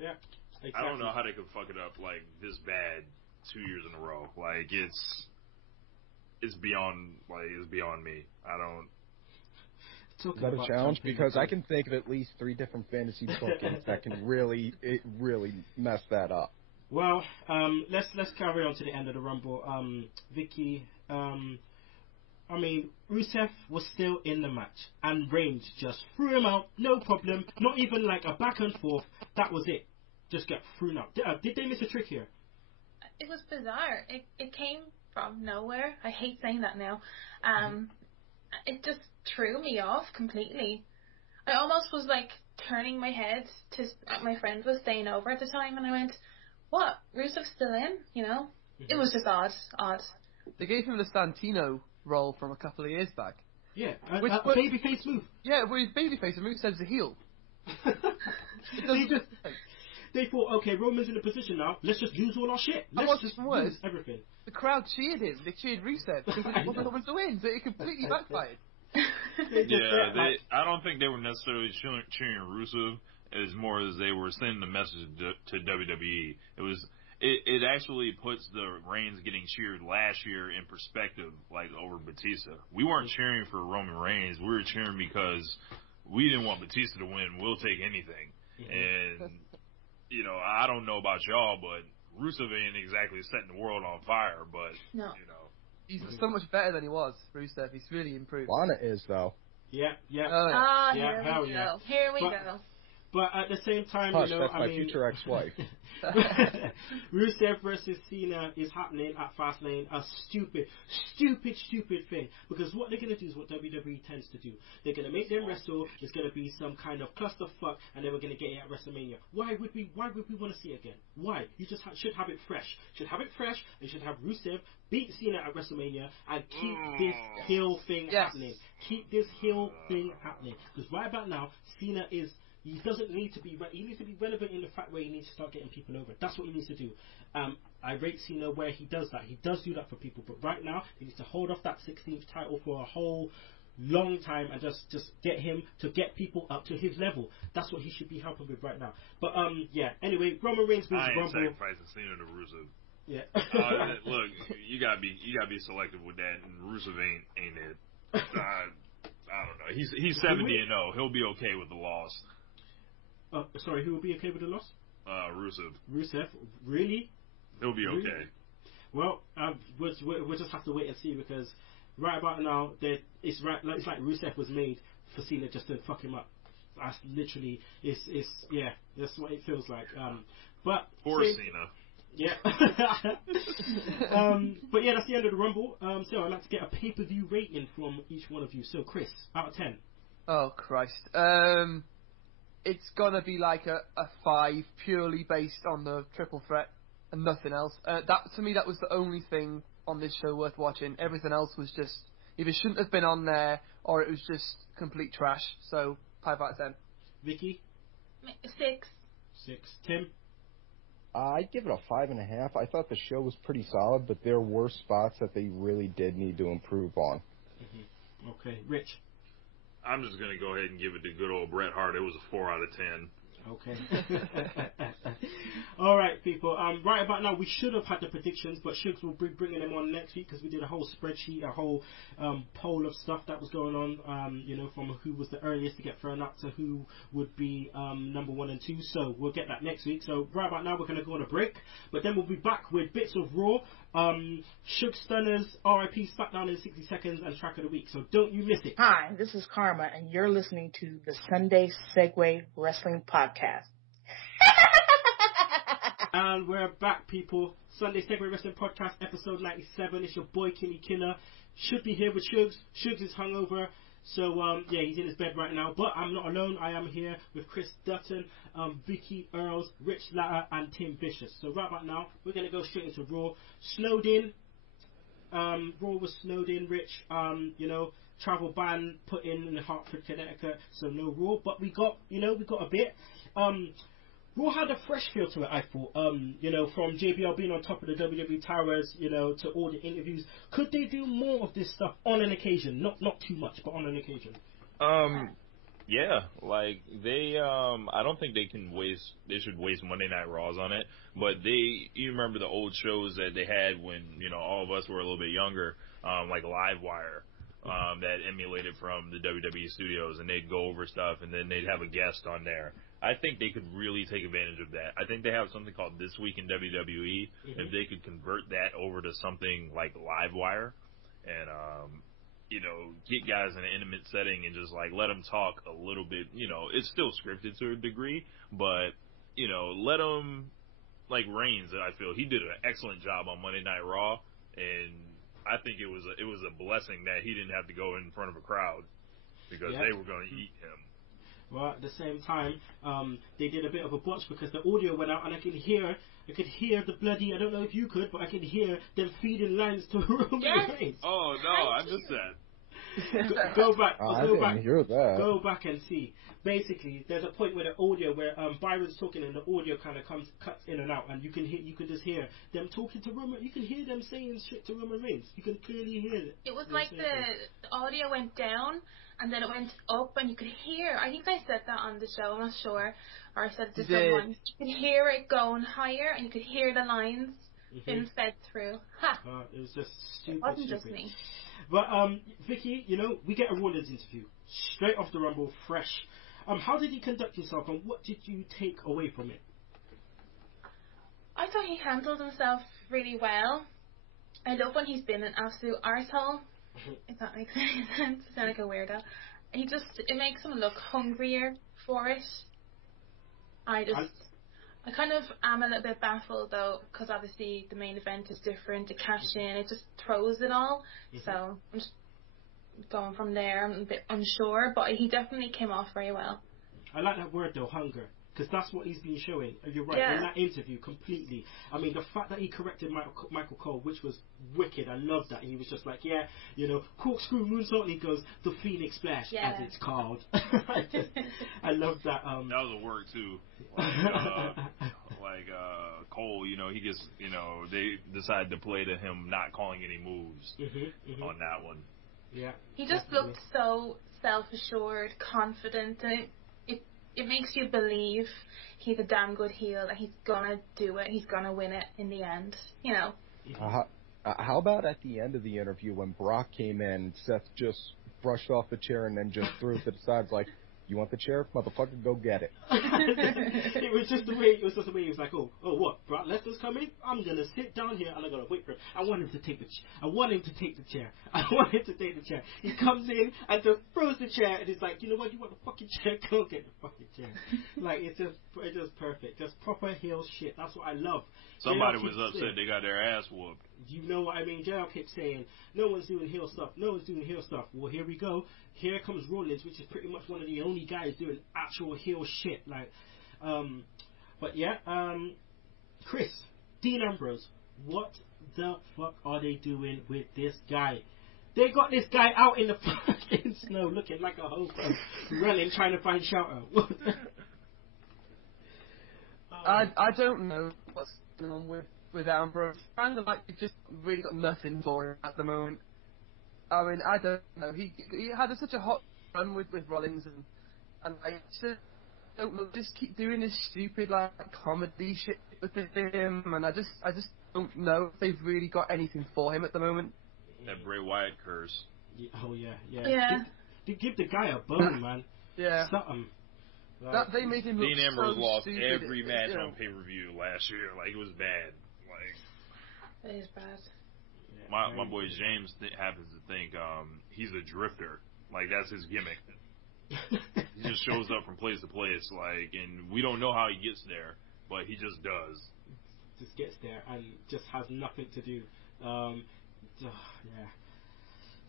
Yeah. Exactly. I don't know how they could fuck it up like this bad 2 years in a row. Like it's beyond me. I don't. Is that a challenge? Because I can think of at least 3 different fantasy bookings that can really mess that up. Well, let's carry on to the end of the Rumble. Vicky, I mean, Rusev was still in the match, and Reigns just threw him out, no problem. Not even like a back and forth. That was it. Just get thrown out. Did they miss a trick here? It was bizarre. It came from nowhere. I hate saying that now. It just threw me off completely. I almost was like turning my head to my friend was staying over at the time, and I went, "What? Rusev's still in?" You know, it was just odd. They gave him the Santino role from a couple of years back. Yeah, a babyface move. Yeah, where he's babyface and Rusev's a heel. They thought, okay, Roman's in a position now. Let's just use all our shit. Let's just use everything. The crowd cheered him. They cheered Rusev because it was the win. So it completely backfired. I don't think they were necessarily cheering Rusev as more as they were sending the message to WWE. It actually puts the Reigns getting cheered last year in perspective, like over Batista. We weren't cheering for Roman Reigns. We were cheering because we didn't want Batista to win. We'll take anything. And you know, I don't know about y'all, but Rusev ain't exactly setting the world on fire. But no. You know, he's so much better than he was. Rusev, he's really improved. Lana is though. Yeah. Here we go. But at the same time, Hush, you know, that's my future ex-wife. Rusev versus Cena is happening at Fastlane. A stupid thing. Because what they're going to do is what WWE tends to do. They're going to make them wrestle. It's going to be some kind of clusterfuck, and then we're going to get it at WrestleMania. Why would we want to see it again? Why? You just should have it fresh. You should have Rusev beat Cena at WrestleMania and keep this heel thing happening. Keep this heel thing happening. Because right about now, Cena is... He doesn't need to be... He needs to be relevant in the fact where he needs to start getting people over. That's what he needs to do. I rate Cena where he does that. He does do that for people. But right now, he needs to hold off that 16th title for a whole long time and just get him to get people up to his level. That's what he should be helping with right now. But, yeah. Anyway, Roman Reigns wins the Rumble. I ain't sacrificing Cena to Rusev. Yeah. Look, you gotta be selective with that, and Rusev ain't it. I don't know. He's 70-0. He'll be okay with the loss. Sorry, who will be okay with the loss? Rusev. Really? He'll be okay. Really? Well, we'll just have to wait and see, because right about now, it's like Rusev was made for Cena just to fuck him up. That's literally, that's what it feels like. But poor Cena. Yeah. But yeah, that's the end of the Rumble. So I'd like to get a pay-per-view rating from each one of you. So Chris, out of 10. Oh Christ. It's gonna be like a 5, purely based on the triple threat and nothing else. To me, that was the only thing on this show worth watching. Everything else was just either shouldn't have been on there or it was just complete trash. So 5 out of 10. Vicky? 6. Tim? I'd give it a 5.5. I thought the show was pretty solid, but there were spots that they really did need to improve on. Okay, Rich? I'm just going to go ahead and give it to good old Bret Hart. It was a 4 out of 10. Okay. All right, people. Right about now, we should have had the predictions, but Shugs will be bringing them on next week because we did a whole spreadsheet, a whole poll of stuff that was going on. From who was the earliest to get thrown up to who would be number 1 and 2. So we'll get that next week. So right about now, we're going to go on a break, but then we'll be back with bits of Raw, Sugs Stunners, RIP Smackdown in 60 seconds, and track of the week. So don't you miss it. Hi, this is Karma, and you're listening to the Sunday Segue Wrestling Podcast. And we're back, people. Sunday Segue Wrestling Podcast, episode 97. It's your boy, Kinny Killa. Should be here with Shugs. Shugs is hungover. So, he's in his bed right now. But I'm not alone. I am here with Chris Dutton, Vicky Earls, Rich Latta, and Tim Vicious. So right about now, we're going to go straight into Raw. Snowed in. Raw was snowed in, Rich. Travel ban put in Hartford, Connecticut. So no Raw. But we got a bit. Raw had a fresh feel to it, I thought. From JBL being on top of the WWE towers, to all the interviews. Could they do more of this stuff on an occasion? Not too much, but on an occasion. Yeah, like they, I don't think they should waste Monday Night Raws on it. But you remember the old shows that they had when, all of us were a little bit younger, like Livewire. That emulated from the WWE studios, and they'd go over stuff, and then they'd have a guest on there. I think they could really take advantage of that. I think they have something called This Week in WWE. Mm-hmm. If they could convert that over to something like Livewire, and get guys in an intimate setting and just like let them talk a little bit. It's still scripted to a degree, but let them like Reigns. I feel he did an excellent job on Monday Night Raw, and I think it was a blessing that he didn't have to go in front of a crowd because they were going to eat him. Well, at the same time, they did a bit of a botch because the audio went out, and I could hear the bloody. I don't know if you could, but I could hear them feeding lines to Roman Reigns. Oh no, I missed that. Go back. I didn't hear that. Go back and see. Basically, there's a point where the audio, where Byron's talking, and the audio kind of cuts in and out, and you can just hear them talking to Roman. You can hear them saying shit to Roman Reigns. You can clearly hear it. It was like the audio went down, and then it went up, and you could hear. I think I said that on the show. I'm not sure, or I said it to someone. You could hear it going higher, and you could hear the lines being fed through. Ha! It was just stupid. It wasn't just me. But Vicky, we get a Rollins interview straight off the Rumble, fresh. How did he conduct himself, and what did you take away from it? I thought he handled himself really well. I love when he's been an absolute arsehole. If that makes any sense. I sound like a weirdo. It makes him look hungrier for it. I kind of am a little bit baffled though, because obviously the main event is different. To cash in, it just throws it all. So I'm just going from there. I'm a bit unsure, but he definitely came off very well. I like that word though, hunger, because that's what he's been showing. You're right, in that interview, completely. I mean, the fact that he corrected Michael Cole, which was wicked, I love that. And he was just like, corkscrew moonsault, and he goes, the Phoenix Splash, as it's called. I love that. That was a word too. Cole, he gets, they decided to play to him not calling any moves on that one. Yeah. He just looked so self-assured, confident, and it makes you believe he's a damn good heel, that he's gonna do it, he's gonna win it in the end, How about at the end of the interview when Brock came in, Seth just brushed off the chair and then just threw it to the sides like, you want the chair? Motherfucker, go get it. It was just the way he was like, oh, what? Brock Lesnar's coming? I'm going to sit down here and I'm going to wait for him. I want him to take the chair. He comes in and just throws the chair, and he's like, you know what? You want the fucking chair? Go get the fucking chair. Like, it's just perfect. Just proper heel shit. That's what I love. Somebody was upset they got their ass whooped. You know what I mean? JL kept saying, no one's doing heel stuff. Well, here we go. Here comes Rollins, which is pretty much one of the only guys doing actual heel shit. Chris, Dean Ambrose, what the fuck are they doing with this guy? They got this guy out in the fucking snow looking like a hobo, running, trying to find shelter. I don't know what's going on with Ambrose. Kind of like he just really got nothing for him at the moment. I mean, I don't know. He had such a hot run with Rollins, and I don't know, just keep doing this stupid like comedy shit with him, and I just don't know if they've really got anything for him at the moment. That Bray Wyatt curse. Yeah, oh yeah. They give the guy a bone, man. Yeah. Something. That they made him look Dean Ambrose so lost stupid, every match you know. on pay-per-view last year. Like, it was bad. Like, It is bad. my boy James happens to think he's a drifter. Like, that's his gimmick. He just shows up from place to place, like, and we don't know how he gets there, but he just does. Just gets there and just has nothing to do.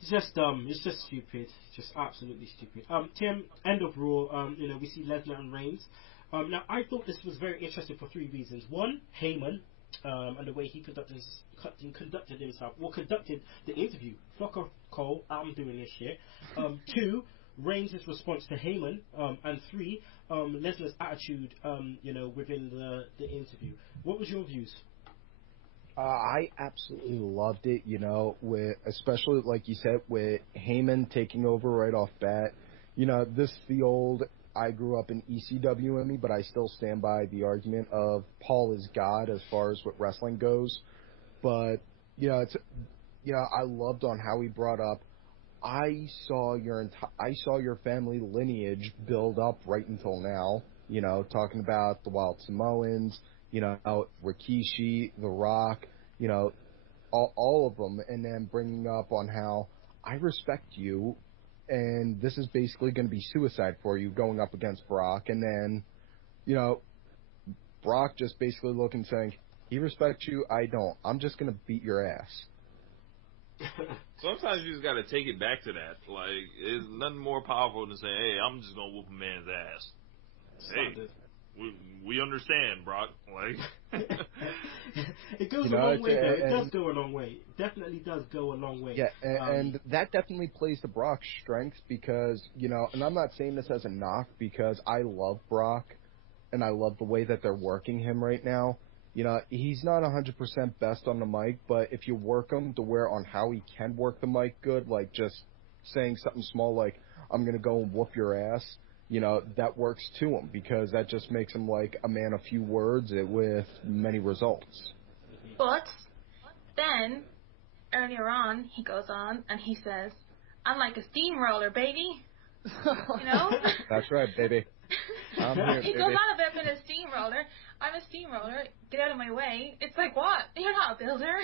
It's just stupid. Just absolutely stupid. Tim, end of Raw. We see Lesnar and Reigns. Now, I thought this was very interesting for 3 reasons. One, Heyman, and the way he conducted himself, or conducted the interview. Fuck off, Cole, I'm doing this shit. 2, Reigns' response to Heyman, and 3, Lesnar's attitude, within the interview. What was your views? I absolutely loved it, with, especially like you said, with Heyman taking over right off bat. This is the old, I grew up in ECW in me, but I still stand by the argument of Paul is God as far as what wrestling goes. But, I loved on how he brought up, I saw your family lineage build up right until now, talking about the Wild Samoans, Rikishi, The Rock, all of them, and then bringing up on how I respect you, and this is basically going to be suicide for you going up against Brock, and then, Brock just basically looking saying, he respects you, I don't. I'm just going to beat your ass. Sometimes you just got to take it back to that. Like, there's nothing more powerful than saying, hey, I'm just going to whoop a man's ass. Hey. We understand, Brock. Like, it goes a long way, though. It does go a long way. It definitely does go a long way. Yeah, and that definitely plays to Brock's strengths because, and I'm not saying this as a knock because I love Brock and I love the way that they're working him right now. He's not 100% best on the mic, but if you work him to where on how he can work the mic good, like just saying something small like, I'm going to go and whoop your ass, that works to him because that just makes him like a man of few words with many results. But then, earlier on, he goes on and he says, I'm like a steamroller, baby. That's right, baby. I'm here, he baby. goes on about being a steamroller. I'm a steamroller. Get out of my way. It's like, what? You're not a builder.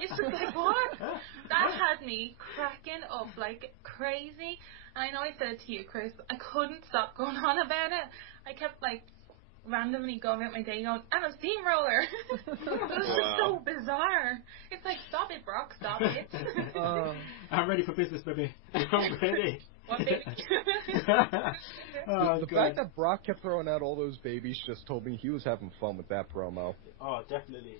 It's just like, what? That had me cracking up like crazy. And I know I said it to you, Chris. I couldn't stop going on about it. I kept like randomly going about my day going, I'm a steamroller. It was just so bizarre. It's like, stop it, Brock. Stop it. I'm ready for business, baby. I'm ready. What baby? The fact that Brock kept throwing out all those babies just told me he was having fun with that promo. Oh, definitely.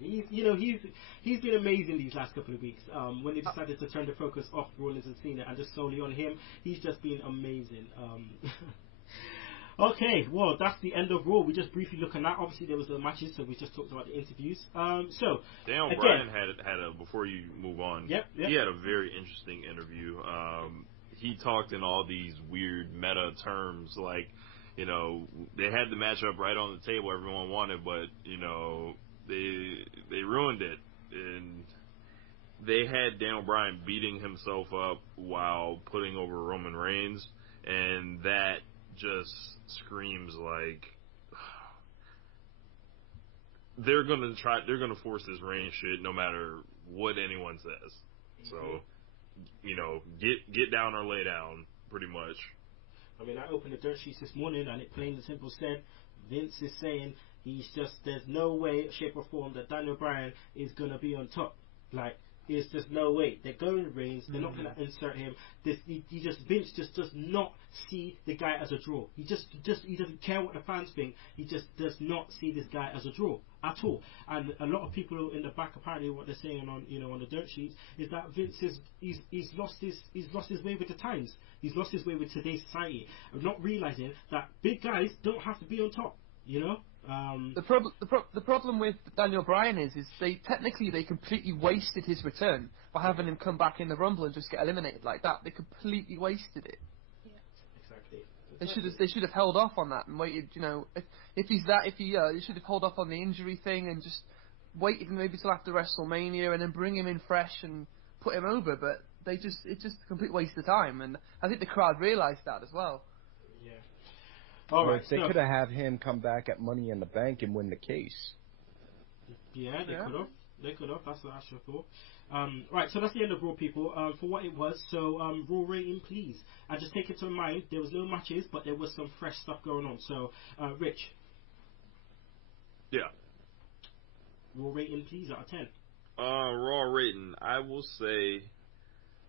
He's been amazing these last couple of weeks. When they decided to turn the focus off Rollins and Cena and just solely on him, he's just been amazing. Okay, well, that's the end of Raw. We just briefly look at that. Obviously, there was the matches, so we just talked about the interviews. So Daniel Bryan had a before you move on. Yep. He had a very interesting interview. He talked in all these weird meta terms, like, they had the matchup right on the table everyone wanted, but, they ruined it. And they had Daniel Bryan beating himself up while putting over Roman Reigns, and that just screams like they're gonna force this Reigns shit no matter what anyone says. So, get down or lay down, pretty much. I mean, I opened the dirt sheets this morning and it plain and simple said Vince is saying there's no way, shape or form that Daniel Bryan is gonna be on top. Like, there's just no way. They're going to Reigns. They're not going to insert him. Vince just does not see the guy as a draw. He doesn't care what the fans think. He just does not see this guy as a draw at all. And a lot of people in the back, apparently, what they're saying on the dirt sheets is that Vince he's lost his way with the times. He's lost his way with today's society. I'm not realizing that big guys don't have to be on top. The problem with Daniel Bryan is they completely wasted his return by having him come back in the Rumble and just get eliminated like that. They completely wasted it. Yeah, exactly. They should have held off on that and waited. You know, if he should have held off on the injury thing and just waited maybe till after WrestleMania and then bring him in fresh and put him over. But it's just a complete waste of time, and I think the crowd realised that as well. Yeah. All right. They could have had him come back at Money in the Bank and win the case. Yeah, they could have. They could have. That's what I should have thought. Right, so that's the end of Raw, people. For what it was, so Raw rating, please. And just take it to mind, there was no matches, but there was some fresh stuff going on. So, Rich. Yeah. Raw rating, please, out of 10. Raw rating, I will say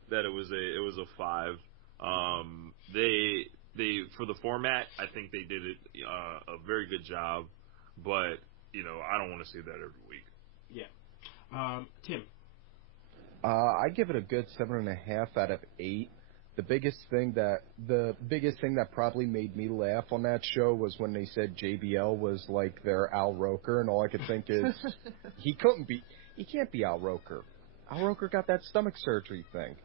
that it was a 5. They for the format, I think they did it a very good job, but I don't want to see that every week. Yeah. Tim. I give it a good 7.5 out of 8. The biggest thing that probably made me laugh on that show was when they said JBL was like their Al Roker, and all I could think is he can't be Al Roker. Al Roker got that stomach surgery thing.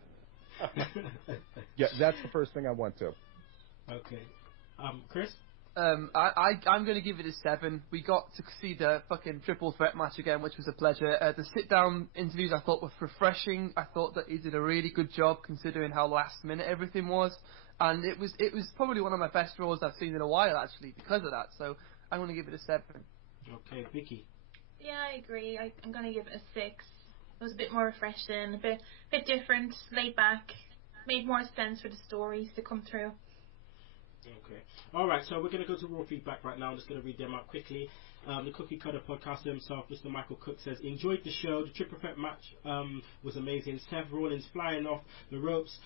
Yeah, that's the first thing I went to. Okay. Chris? I'm going to give it a 7. We got to see the fucking triple threat match again, which was a pleasure. The sit-down interviews I thought were refreshing. I thought that he did a really good job considering how last minute everything was. And it was probably one of my best Raws I've seen in a while, actually, because of that. So I'm going to give it a 7. Okay, Vicky. Yeah, I agree. I'm going to give it a 6. It was a bit more refreshing, a bit different, laid back, made more sense for the stories to come through. Okay. All right, so we're going to go to Raw feedback right now. I'm just going to read them out quickly. The Cookie Cutter podcaster himself, Mr. Michael Cook, says, enjoyed the show. The triple threat match was amazing. Seth Rollins flying off the ropes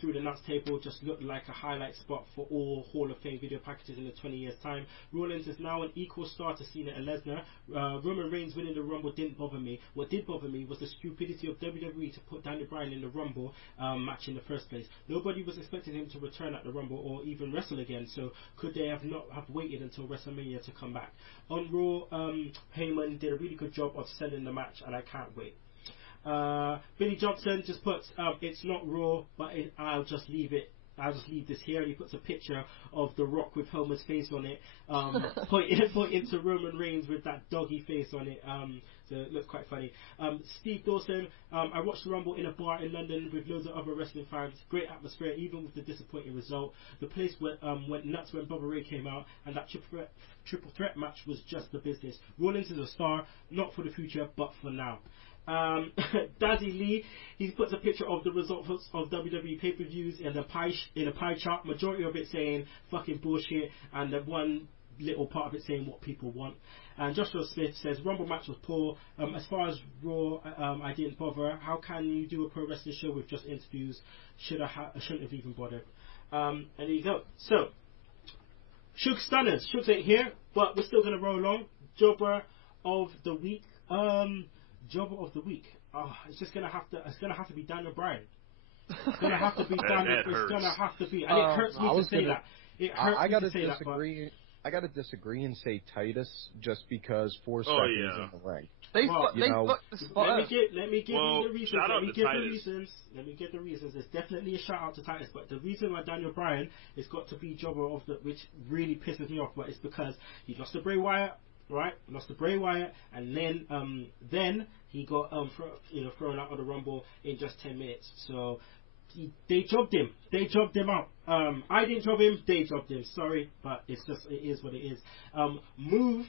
through the nuts table just looked like a highlight spot for all Hall of Fame video packages in the 20 years' time. Rollins is now an equal star to Cena and Lesnar. Roman Reigns winning the Rumble didn't bother me. What did bother me was the stupidity of WWE to put Daniel Bryan in the Rumble match in the first place. Nobody was expecting him to return at the Rumble or even wrestle again, so could they have not have waited until WrestleMania to come back? On Raw, Heyman did a really good job of selling the match, and I can't wait. Billy Johnson just puts, it's not Raw, but I'll just leave this here. And he puts a picture of The Rock with Homer's face on it, pointing to Roman Reigns with that doggy face on it. So it looks quite funny. Steve Dawson, I watched the Rumble in a bar in London with loads of other wrestling fans. Great atmosphere, even with the disappointing result. The place went nuts when Bubba Ray came out, and that triple threat match was just the business. Rollins is a star, not for the future, but for now. Dazzy Lee, he puts a picture of the results of WWE pay-per-views in a pie chart, majority of it saying fucking bullshit, and the one little part of it saying what people want. And Joshua Smith says Rumble match was poor. As far as Raw, I didn't bother. How can you do a pro wrestling show with just interviews? Shouldn't have even bothered. And there you go. So, Sugs Stunners. Sugs ain't here, but we're still gonna roll along. Jobber of the week. Jobber of the week. Oh, it's gonna have to be Daniel Bryan. It's gonna have to be Daniel. It's gonna have to be, and it hurts me to say that. It hurts me to say that. I gotta disagree and say Titus just because 4 seconds in the ring. They fucked the spot. Let me give you the reasons. Let me get the reasons. There's definitely a shout out to Titus, but the reason why Daniel Bryan has got to be jobber of the, which really pisses me off, but it's because he lost to Bray Wyatt. Right, lost to Bray Wyatt, and then he got thrown out of the Rumble in just 10 minutes. So they jobbed him. They jobbed him out. I didn't job him. They jobbed him. Sorry, but it is what it is. Move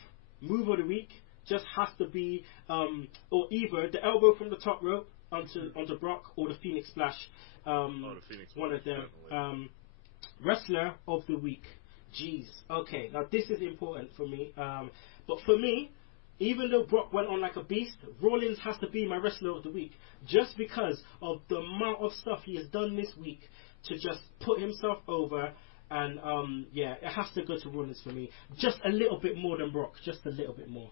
of the week just has to be or either the elbow from the top rope onto Brock or the Phoenix Splash. The Phoenix one of them. Wrestler of the week. Jeez. Okay, now this is important for me. But for me, even though Brock went on like a beast, Rollins has to be my wrestler of the week. Just because of the amount of stuff he has done this week to just put himself over. And, it has to go to Rollins for me. Just a little bit more than Brock. Just a little bit more.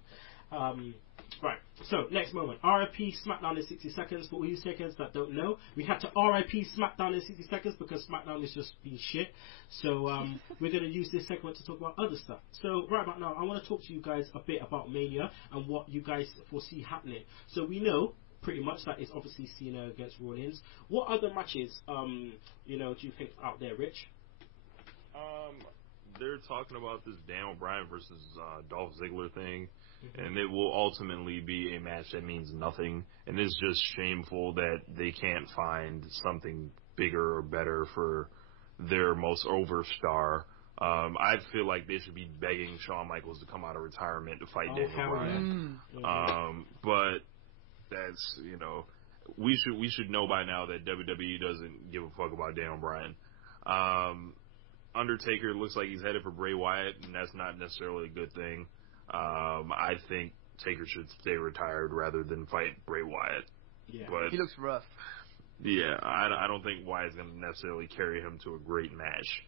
Right, so next moment. RIP Smackdown in 60 seconds. For all you seconds that don't know, we had to RIP Smackdown in 60 seconds because Smackdown is just being shit. So we're going to use this segment to talk about other stuff. So right about now, I want to talk to you guys a bit about Mania and what you guys foresee happening. So we know pretty much that it's obviously Cena against Rollins. What other matches, do you think out there, Rich? They're talking about this Daniel Bryan versus Dolph Ziggler thing, and it will ultimately be a match that means nothing. And it's just shameful that they can't find something bigger or better for their most over star. I feel like they should be begging Shawn Michaels to come out of retirement to fight Daniel Bryan. But that's, we should know by now that WWE doesn't give a fuck about Daniel Bryan. Undertaker looks like he's headed for Bray Wyatt, and that's not necessarily a good thing. I think Taker should stay retired rather than fight Bray Wyatt. Yeah, but he looks rough. Yeah, I don't think Wyatt's going to necessarily carry him to a great match.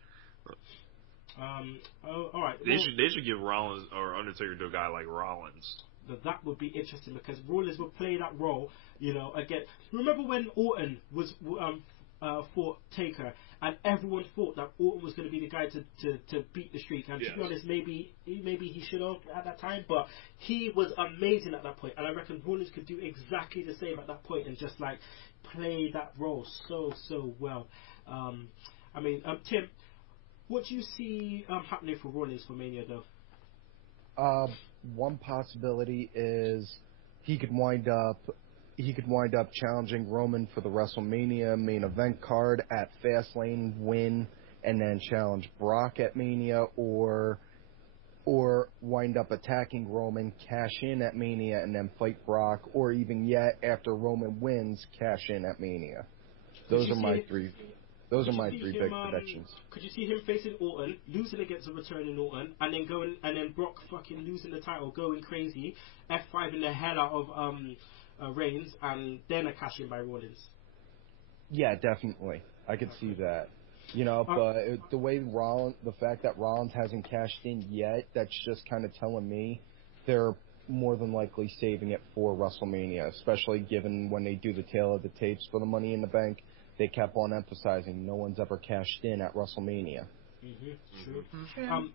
All right. They should give Rollins or Undertaker to a guy like Rollins. That would be interesting because Rollins would play that role. Again, remember when Orton was fought Taker, and everyone thought that Orton was going to be the guy to beat the streak. And to be honest, maybe he should have at that time, but he was amazing at that point. And I reckon Rollins could do exactly the same at that point and just like play that role so well. Tim, what do you see happening for Rollins for Mania though? One possibility is he could wind up challenging Roman for the WrestleMania main event card at Fastlane, win, and then challenge Brock at Mania, or wind up attacking Roman, cash in at Mania, and then fight Brock, or even yet after Roman wins, cash in at Mania. Those are my three big predictions. Could you see him facing Orton, losing against a returning Orton, and then Brock fucking losing the title, going crazy, F5 in the hell out of Reigns, and then a cash in by Rollins? Yeah, definitely. I could see that. But the fact that Rollins hasn't cashed in yet, that's just kind of telling me they're more than likely saving it for WrestleMania, especially given when they do the tale of the tapes for the Money in the Bank. They kept on emphasizing no one's ever cashed in at WrestleMania. True.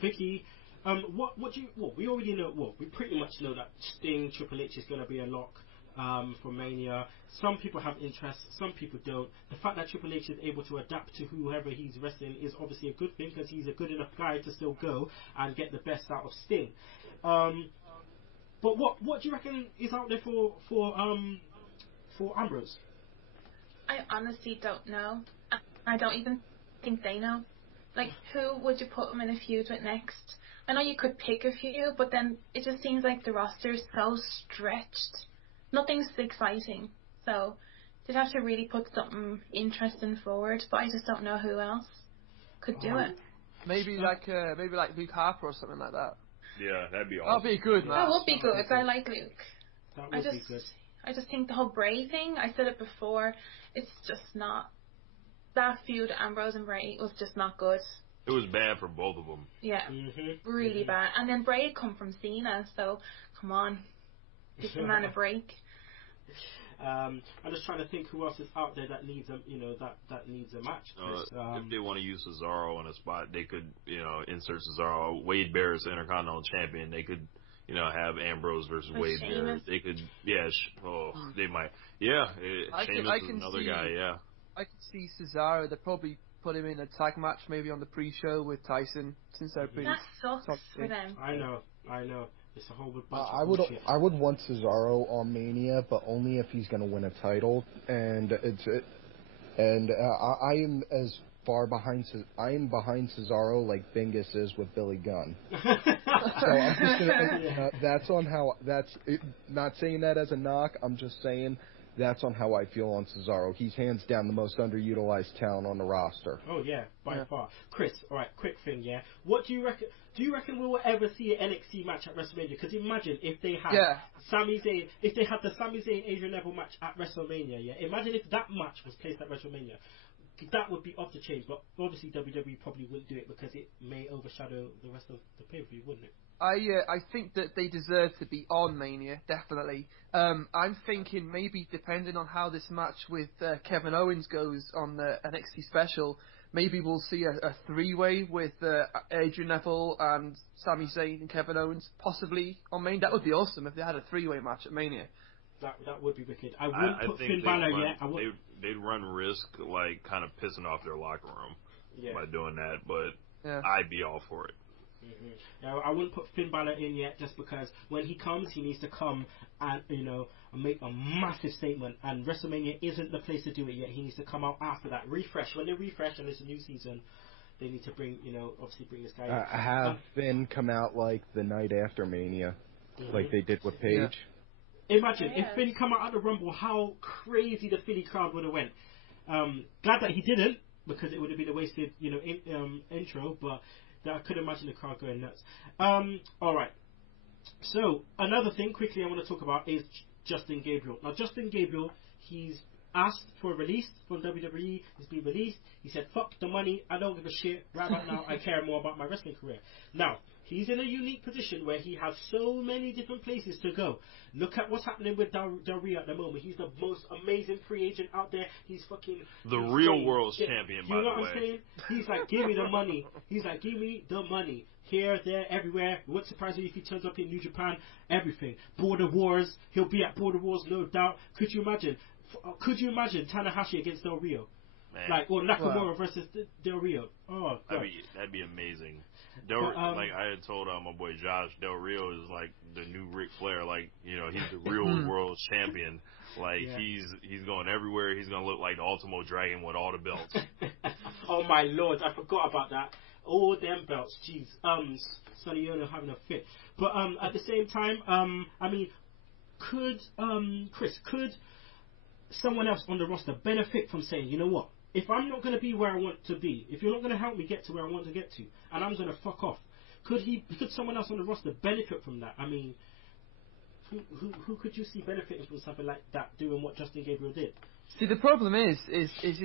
Vicky, we already know. We pretty much know that Sting Triple H is going to be a lock for Mania. Some people have interest, some people don't. The fact that Triple H is able to adapt to whoever he's wrestling is obviously a good thing because he's a good enough guy to still go and get the best out of Sting. But what do you reckon is out there for Ambrose? I honestly don't know. I don't even think they know. Like, who would you put him in a feud with next? I know you could pick a few, but then it just seems like the roster is so stretched. Nothing's exciting. So they'd have to really put something interesting forward, but I just don't know who else could do it. Maybe like Luke Harper or something like that. Yeah, that'd be awesome. That'd be good, man. That would be good. I like Luke. That would be good. I just think the whole Bray thing, I said it before, it's just not. That feud, Ambrose and Bray, was just not good. It was bad for both of them. Yeah, really bad. And then Bray had come from Cena, so come on, give the man a break. I'm just trying to think who else is out there that needs that needs a match. If they want to use Cesaro in a spot, they could insert Cesaro. Wade Barrett's Intercontinental Champion. They could have Ambrose versus Wade Barrett. They could, they might. Yeah, Sheamus is another guy. Yeah, I could see Cesaro. They'd probably put him in a tag match, maybe on the pre-show with Tyson, since they're pretty. That sucks for them. I know. It's a whole bunch of bullshit. I would want Cesaro on Mania, but only if he's going to win a title. And I am as far behind. I am behind Cesaro like Bingus is with Billy Gunn. So I'm just gonna. That's on how. That's it, not saying that as a knock. I'm just saying that's on how I feel on Cesaro. He's hands down the most underutilized talent on the roster. Oh yeah, by far. Chris, all right, quick thing, yeah. What do you reckon? Do you reckon we will ever see an NXT match at WrestleMania? Because imagine if they had Sami Zayn, if they had the Sami Zayn Adrian Neville match at WrestleMania, yeah. Imagine if that match was placed at WrestleMania. That would be off the chain, but obviously WWE probably wouldn't do it because it may overshadow the rest of the pay-per-view, wouldn't it? I think that they deserve to be on Mania, definitely. I'm thinking maybe depending on how this match with Kevin Owens goes on the NXT special, maybe we'll see a three-way with Adrian Neville and Sami Zayn and Kevin Owens possibly on Mania. That would be awesome if they had a three-way match at Mania. That would be wicked. I wouldn't put Finn Balor yet. They'd run risk, like, kind of pissing off their locker room. by doing that, but I'd be all for it. Now, I wouldn't put Finn Balor in yet, just because when he comes, he needs to come and make a massive statement. And WrestleMania isn't the place to do it yet. He needs to come out after that, refresh. When they refresh and it's a new season, they need to bring this guy in. Have Finn come out like the night after Mania, like they did with Paige. Yeah. Imagine if Finn come out at the Rumble, how crazy the Philly crowd would have went. Glad that he didn't, because it would have been a wasted intro, but I could imagine the crowd going nuts. Alright. So, another thing quickly I want to talk about is Justin Gabriel. Now, Justin Gabriel, he's asked for a release from WWE. He's been released. He said, fuck the money. I don't give a shit. Right about now, I care more about my wrestling career. Now, he's in a unique position where he has so many different places to go. Look at what's happening with Del Rio at the moment. He's the most amazing free agent out there. He's the real world's champion, by the way. You know what I'm saying? He's like, give me the money. He's like, give me the money. Here, there, everywhere. It wouldn't surprise me if he turns up in New Japan. Everything. Border Wars. He'll be at Border Wars, no doubt. Could you imagine Tanahashi against Del Rio? Man. Or Nakamura versus Del Rio. Oh, God. That'd be amazing. Like I had told my boy Josh, Del Rio is like the new Ric Flair. Like, he's the real world champion. Like he's going everywhere. He's gonna look like the Ultimo Dragon with all the belts. Oh my Lord, I forgot about that. All them belts, jeez. Sonny Ono having a fit. But at the same time, could someone else on the roster benefit from saying, you know what? If I'm not going to be where I want to be, if you're not going to help me get to where I want to get to, and I'm going to fuck off, could someone else on the roster benefit from that? I mean, who could you see benefiting from something like that, doing what Justin Gabriel did? See, the problem is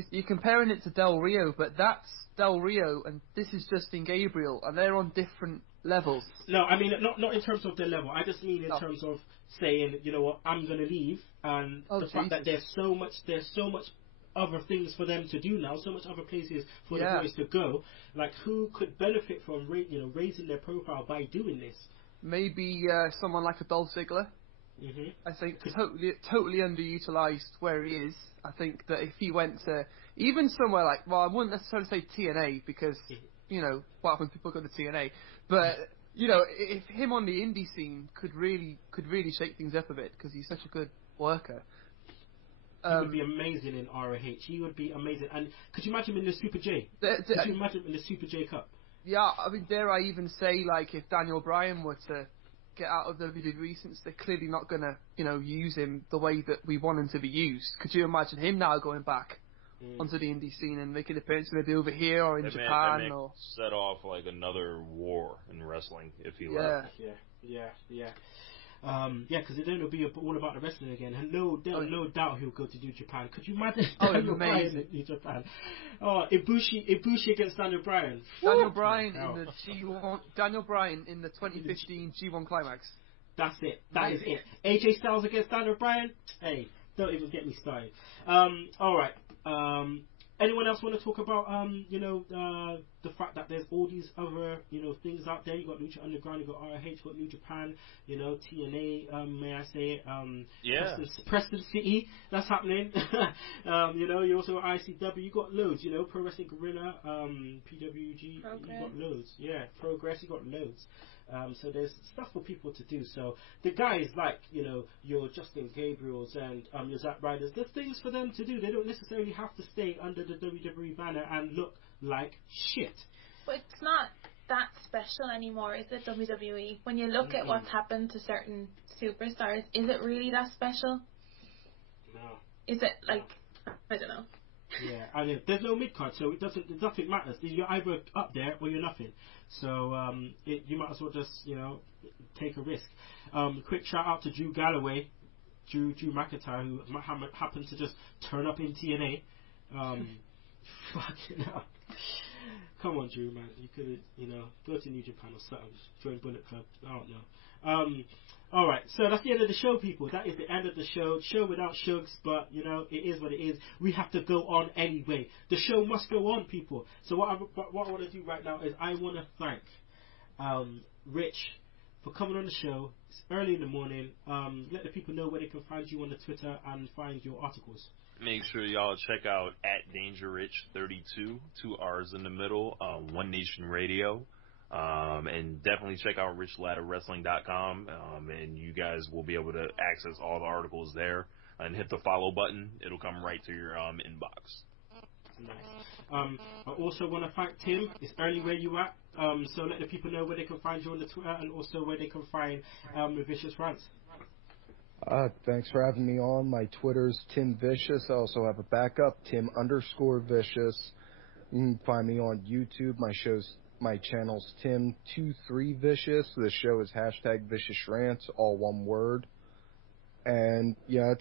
you're comparing it to Del Rio, but that's Del Rio, and this is Justin Gabriel, and they're on different levels. No, I mean not in terms of their level. I just mean in terms of saying, you know what, I'm going to leave, and the fact that there's so much other things for them to do now, so much other places for the boys to go. Like, who could benefit from raising their profile by doing this? Maybe someone like a Dolph Ziggler. I think totally underutilized where he is. I think that if he went to even somewhere like, well, I wouldn't necessarily say TNA, because what happens when people go to TNA, but if him on the indie scene could really shake things up a bit, because he's such a good worker. He would be amazing in ROH. He would be amazing. And could you imagine him in the Super J? Could you imagine him in the Super J Cup? Yeah, I mean, dare I even say, like, if Daniel Bryan were to get out of WWE, since they're clearly not going to, use him the way that we want him to be used. Could you imagine him now going back onto the indie scene and making an appearance maybe over here or in Japan? That or set off, like, another war in wrestling if he left. Yeah. Because then it'll be all about the wrestling again, and no doubt he'll go to New Japan. Could you imagine Daniel Bryan in New Japan? Oh, Ibushi against Daniel Bryan. Daniel Bryan in the G1. Daniel Bryan in the 2015 G1 Climax. That's it. That is it. AJ Styles against Daniel Bryan. Hey, don't even get me started. All right. Anyone else want to talk about the fact that there's all these other things out there? You got Lucha Underground, you got ROH, you got New Japan, TNA. May I say Preston City, that's happening. You also got ICW, you got loads. Pro Wrestling Guerrilla, PWG, Progress. You got loads. Yeah, Progress, you got loads. So there's stuff for people to do. So the guys like, your Justin Gabriels and your Zack Ryders, there's things for them to do. They don't necessarily have to stay under the WWE banner and look like shit. But it's not that special anymore, is it, WWE? When you look at what's happened to certain superstars, is it really that special? No. Is it like, I don't know. Yeah, I mean, there's no mid-card, so nothing matters. You're either up there or you're nothing. So you might as well just, take a risk. Quick shout out to Drew Galloway, Drew McIntyre, who happened to just turn up in TNA. Fucking hell. Come on, Drew, man. You could, go to New Japan or something. Join Bullet Club. I don't know. Alright, so that's the end of the show, people. That is the end of the show. Show without Shugs, but, it is what it is. We have to go on anyway. The show must go on, people. So what I want to do right now is I want to thank Rich for coming on the show. It's early in the morning. Let the people know where they can find you on the Twitter and find your articles. make sure y'all check out @DangerRich32, 2 R's in the middle, One Nation Radio. And definitely check out richladderwrestling.com, and you guys will be able to access all the articles there. And hit the follow button; it'll come right to your inbox. Nice. I also want to thank Tim. It's early where you at, so let the people know where they can find you on the Twitter and also where they can find the Vicious Rants. Thanks for having me on. My Twitter's Tim Vicious. I also have a backup, Tim_Vicious. You can find me on YouTube. My channel's Tim23Vicious. The show is #ViciousRants, all one word. And yeah,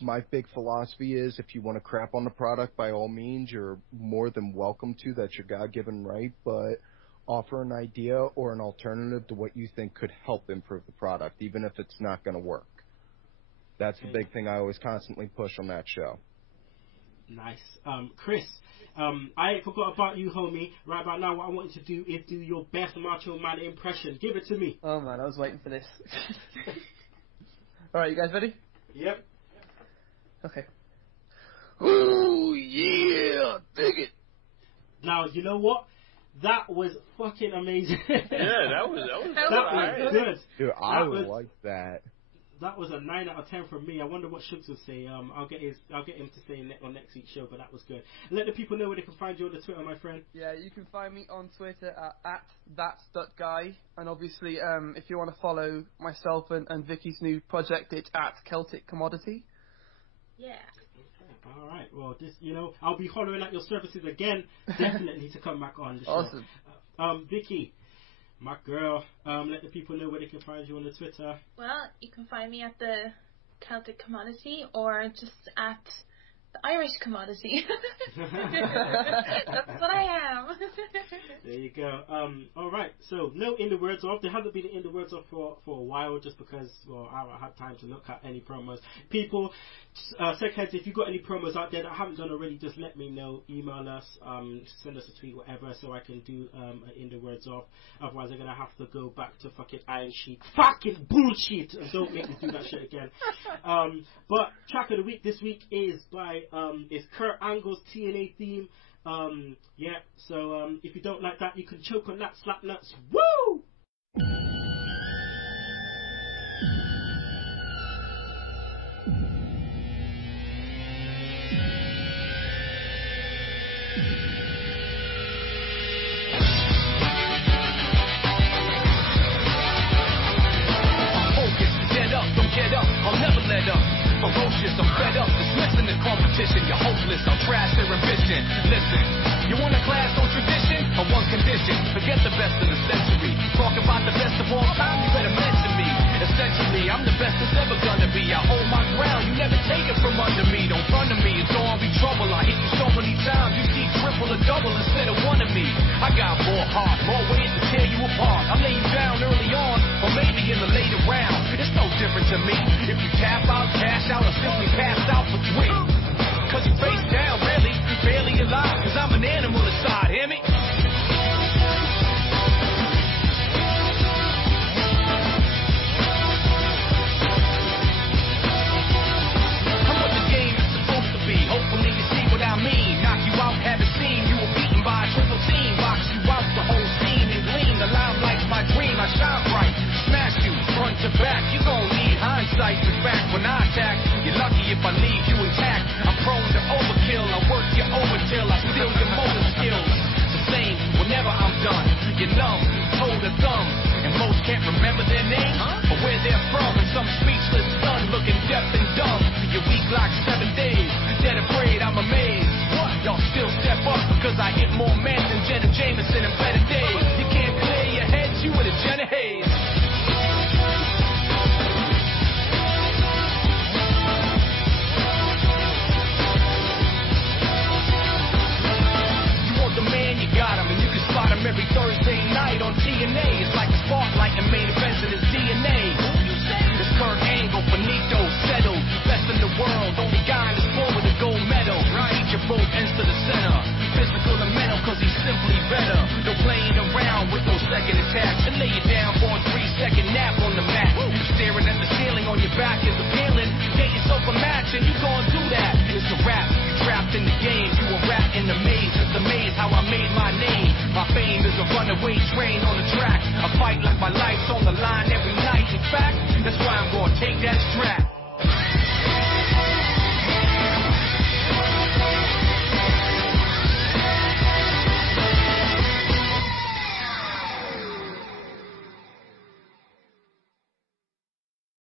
my big philosophy is if you want to crap on the product, by all means, you're more than welcome to. That's your God-given right. But offer an idea or an alternative to what you think could help improve the product, even if it's not going to work. That's the big thing I always constantly push on that show. Nice. Chris, I ain't forgot about you, homie. Right about now, what I want you to do is do your best Macho Man impression. Give it to me. Oh, man, I was waiting for this. All right, you guys ready? Yep. Okay. Ooh, yeah, dig it. Now, you know what? That was fucking amazing. Yeah, that was good. Dude, I would like that. That was a 9 out of 10 from me. I wonder what Shugs will say. I'll get him to say on next week's show, but that was good. Let the people know where they can find you on the Twitter, my friend. Yeah, you can find me on Twitter at @that's.guy, and obviously, if you want to follow myself and Vicky's new project, it's @Celtic Commodity. Yeah. All right. Well, I'll be hollering at your services again. Definitely to come back on the show. Awesome. Vicky, my girl, let the people know where they can find you on the Twitter. Well, you can find me at the Celtic Commodity or just at the Irish Commodity. That's what I am. There you go. All right. So, no in the words of. There hasn't been an in the words of for a while, just because I haven't had time to look at any promos. People, Segheads, if you've got any promos out there that I haven't done already, just let me know. Email us, send us a tweet, whatever, so I can do an in the words of. Otherwise, I'm gonna have to go back to fucking Iron Sheet. Fucking bullshit! And don't make me do that shit again. But track of the week this week is by is Kurt Angle's TNA theme. Yeah, so if you don't like that, you can choke on that, slap nuts. Woo! Focus, get up, don't get up, I'll never let up. Ferocious, I'm fed up, dismissing the competition. You're hopeless, I'll trash their ambition. Listen, you want a class on tradition? On one condition, forget the best of the century. Talk about the best of all time, you better mention me. Essentially, I'm the best that's ever gonna be. I hold my ground, you never take it from under me. Don't run to me, it's gonna be trouble. I hit you so many times, you see triple or double instead of one of me. I got more heart, more ways to tear you apart. I'll lay you down early on, or maybe in the later round. It's no different to me. If you tap out, cash out, or simply pass out for 3. Cause you face down, really, barely alive. Cause I'm an animal inside, hear me? I'm what the game is supposed to be. Hopefully you see what I mean. Knock you out, haven't seen. You were beaten by a triple team. Box you out, the whole scene and gleam. The limelight's my dream, I shine bright. Smash you, front to back. You gon' need hindsight. In fact, when I attack, you're lucky if I leave you intact. I'm prone to overkill. I work you over till I steal your motor skills. It's the same whenever I'm done. You're numb, toe to thumb. And most can't remember their name or where they're from. And some speechless son looking deaf and dumb. You're weak like 7 days. Dead afraid, I'm amazed. What? Y'all still step up because I hit more men than Jenna Jameson in better days. You can't clear your heads, you in a Jenna Hayes. The man, you got him, and you can spot him every Thursday night on TNA. It's like a spotlight and main events in his DNA. It's Kurt Angle, Benito, settled, best in the world, only guy in the sport with a gold medal. Feature both ends to the center, physical and mental, cause he runaway train on the track. I fight like my life's on the line every night. In fact, that's why I'm gonna take that strap.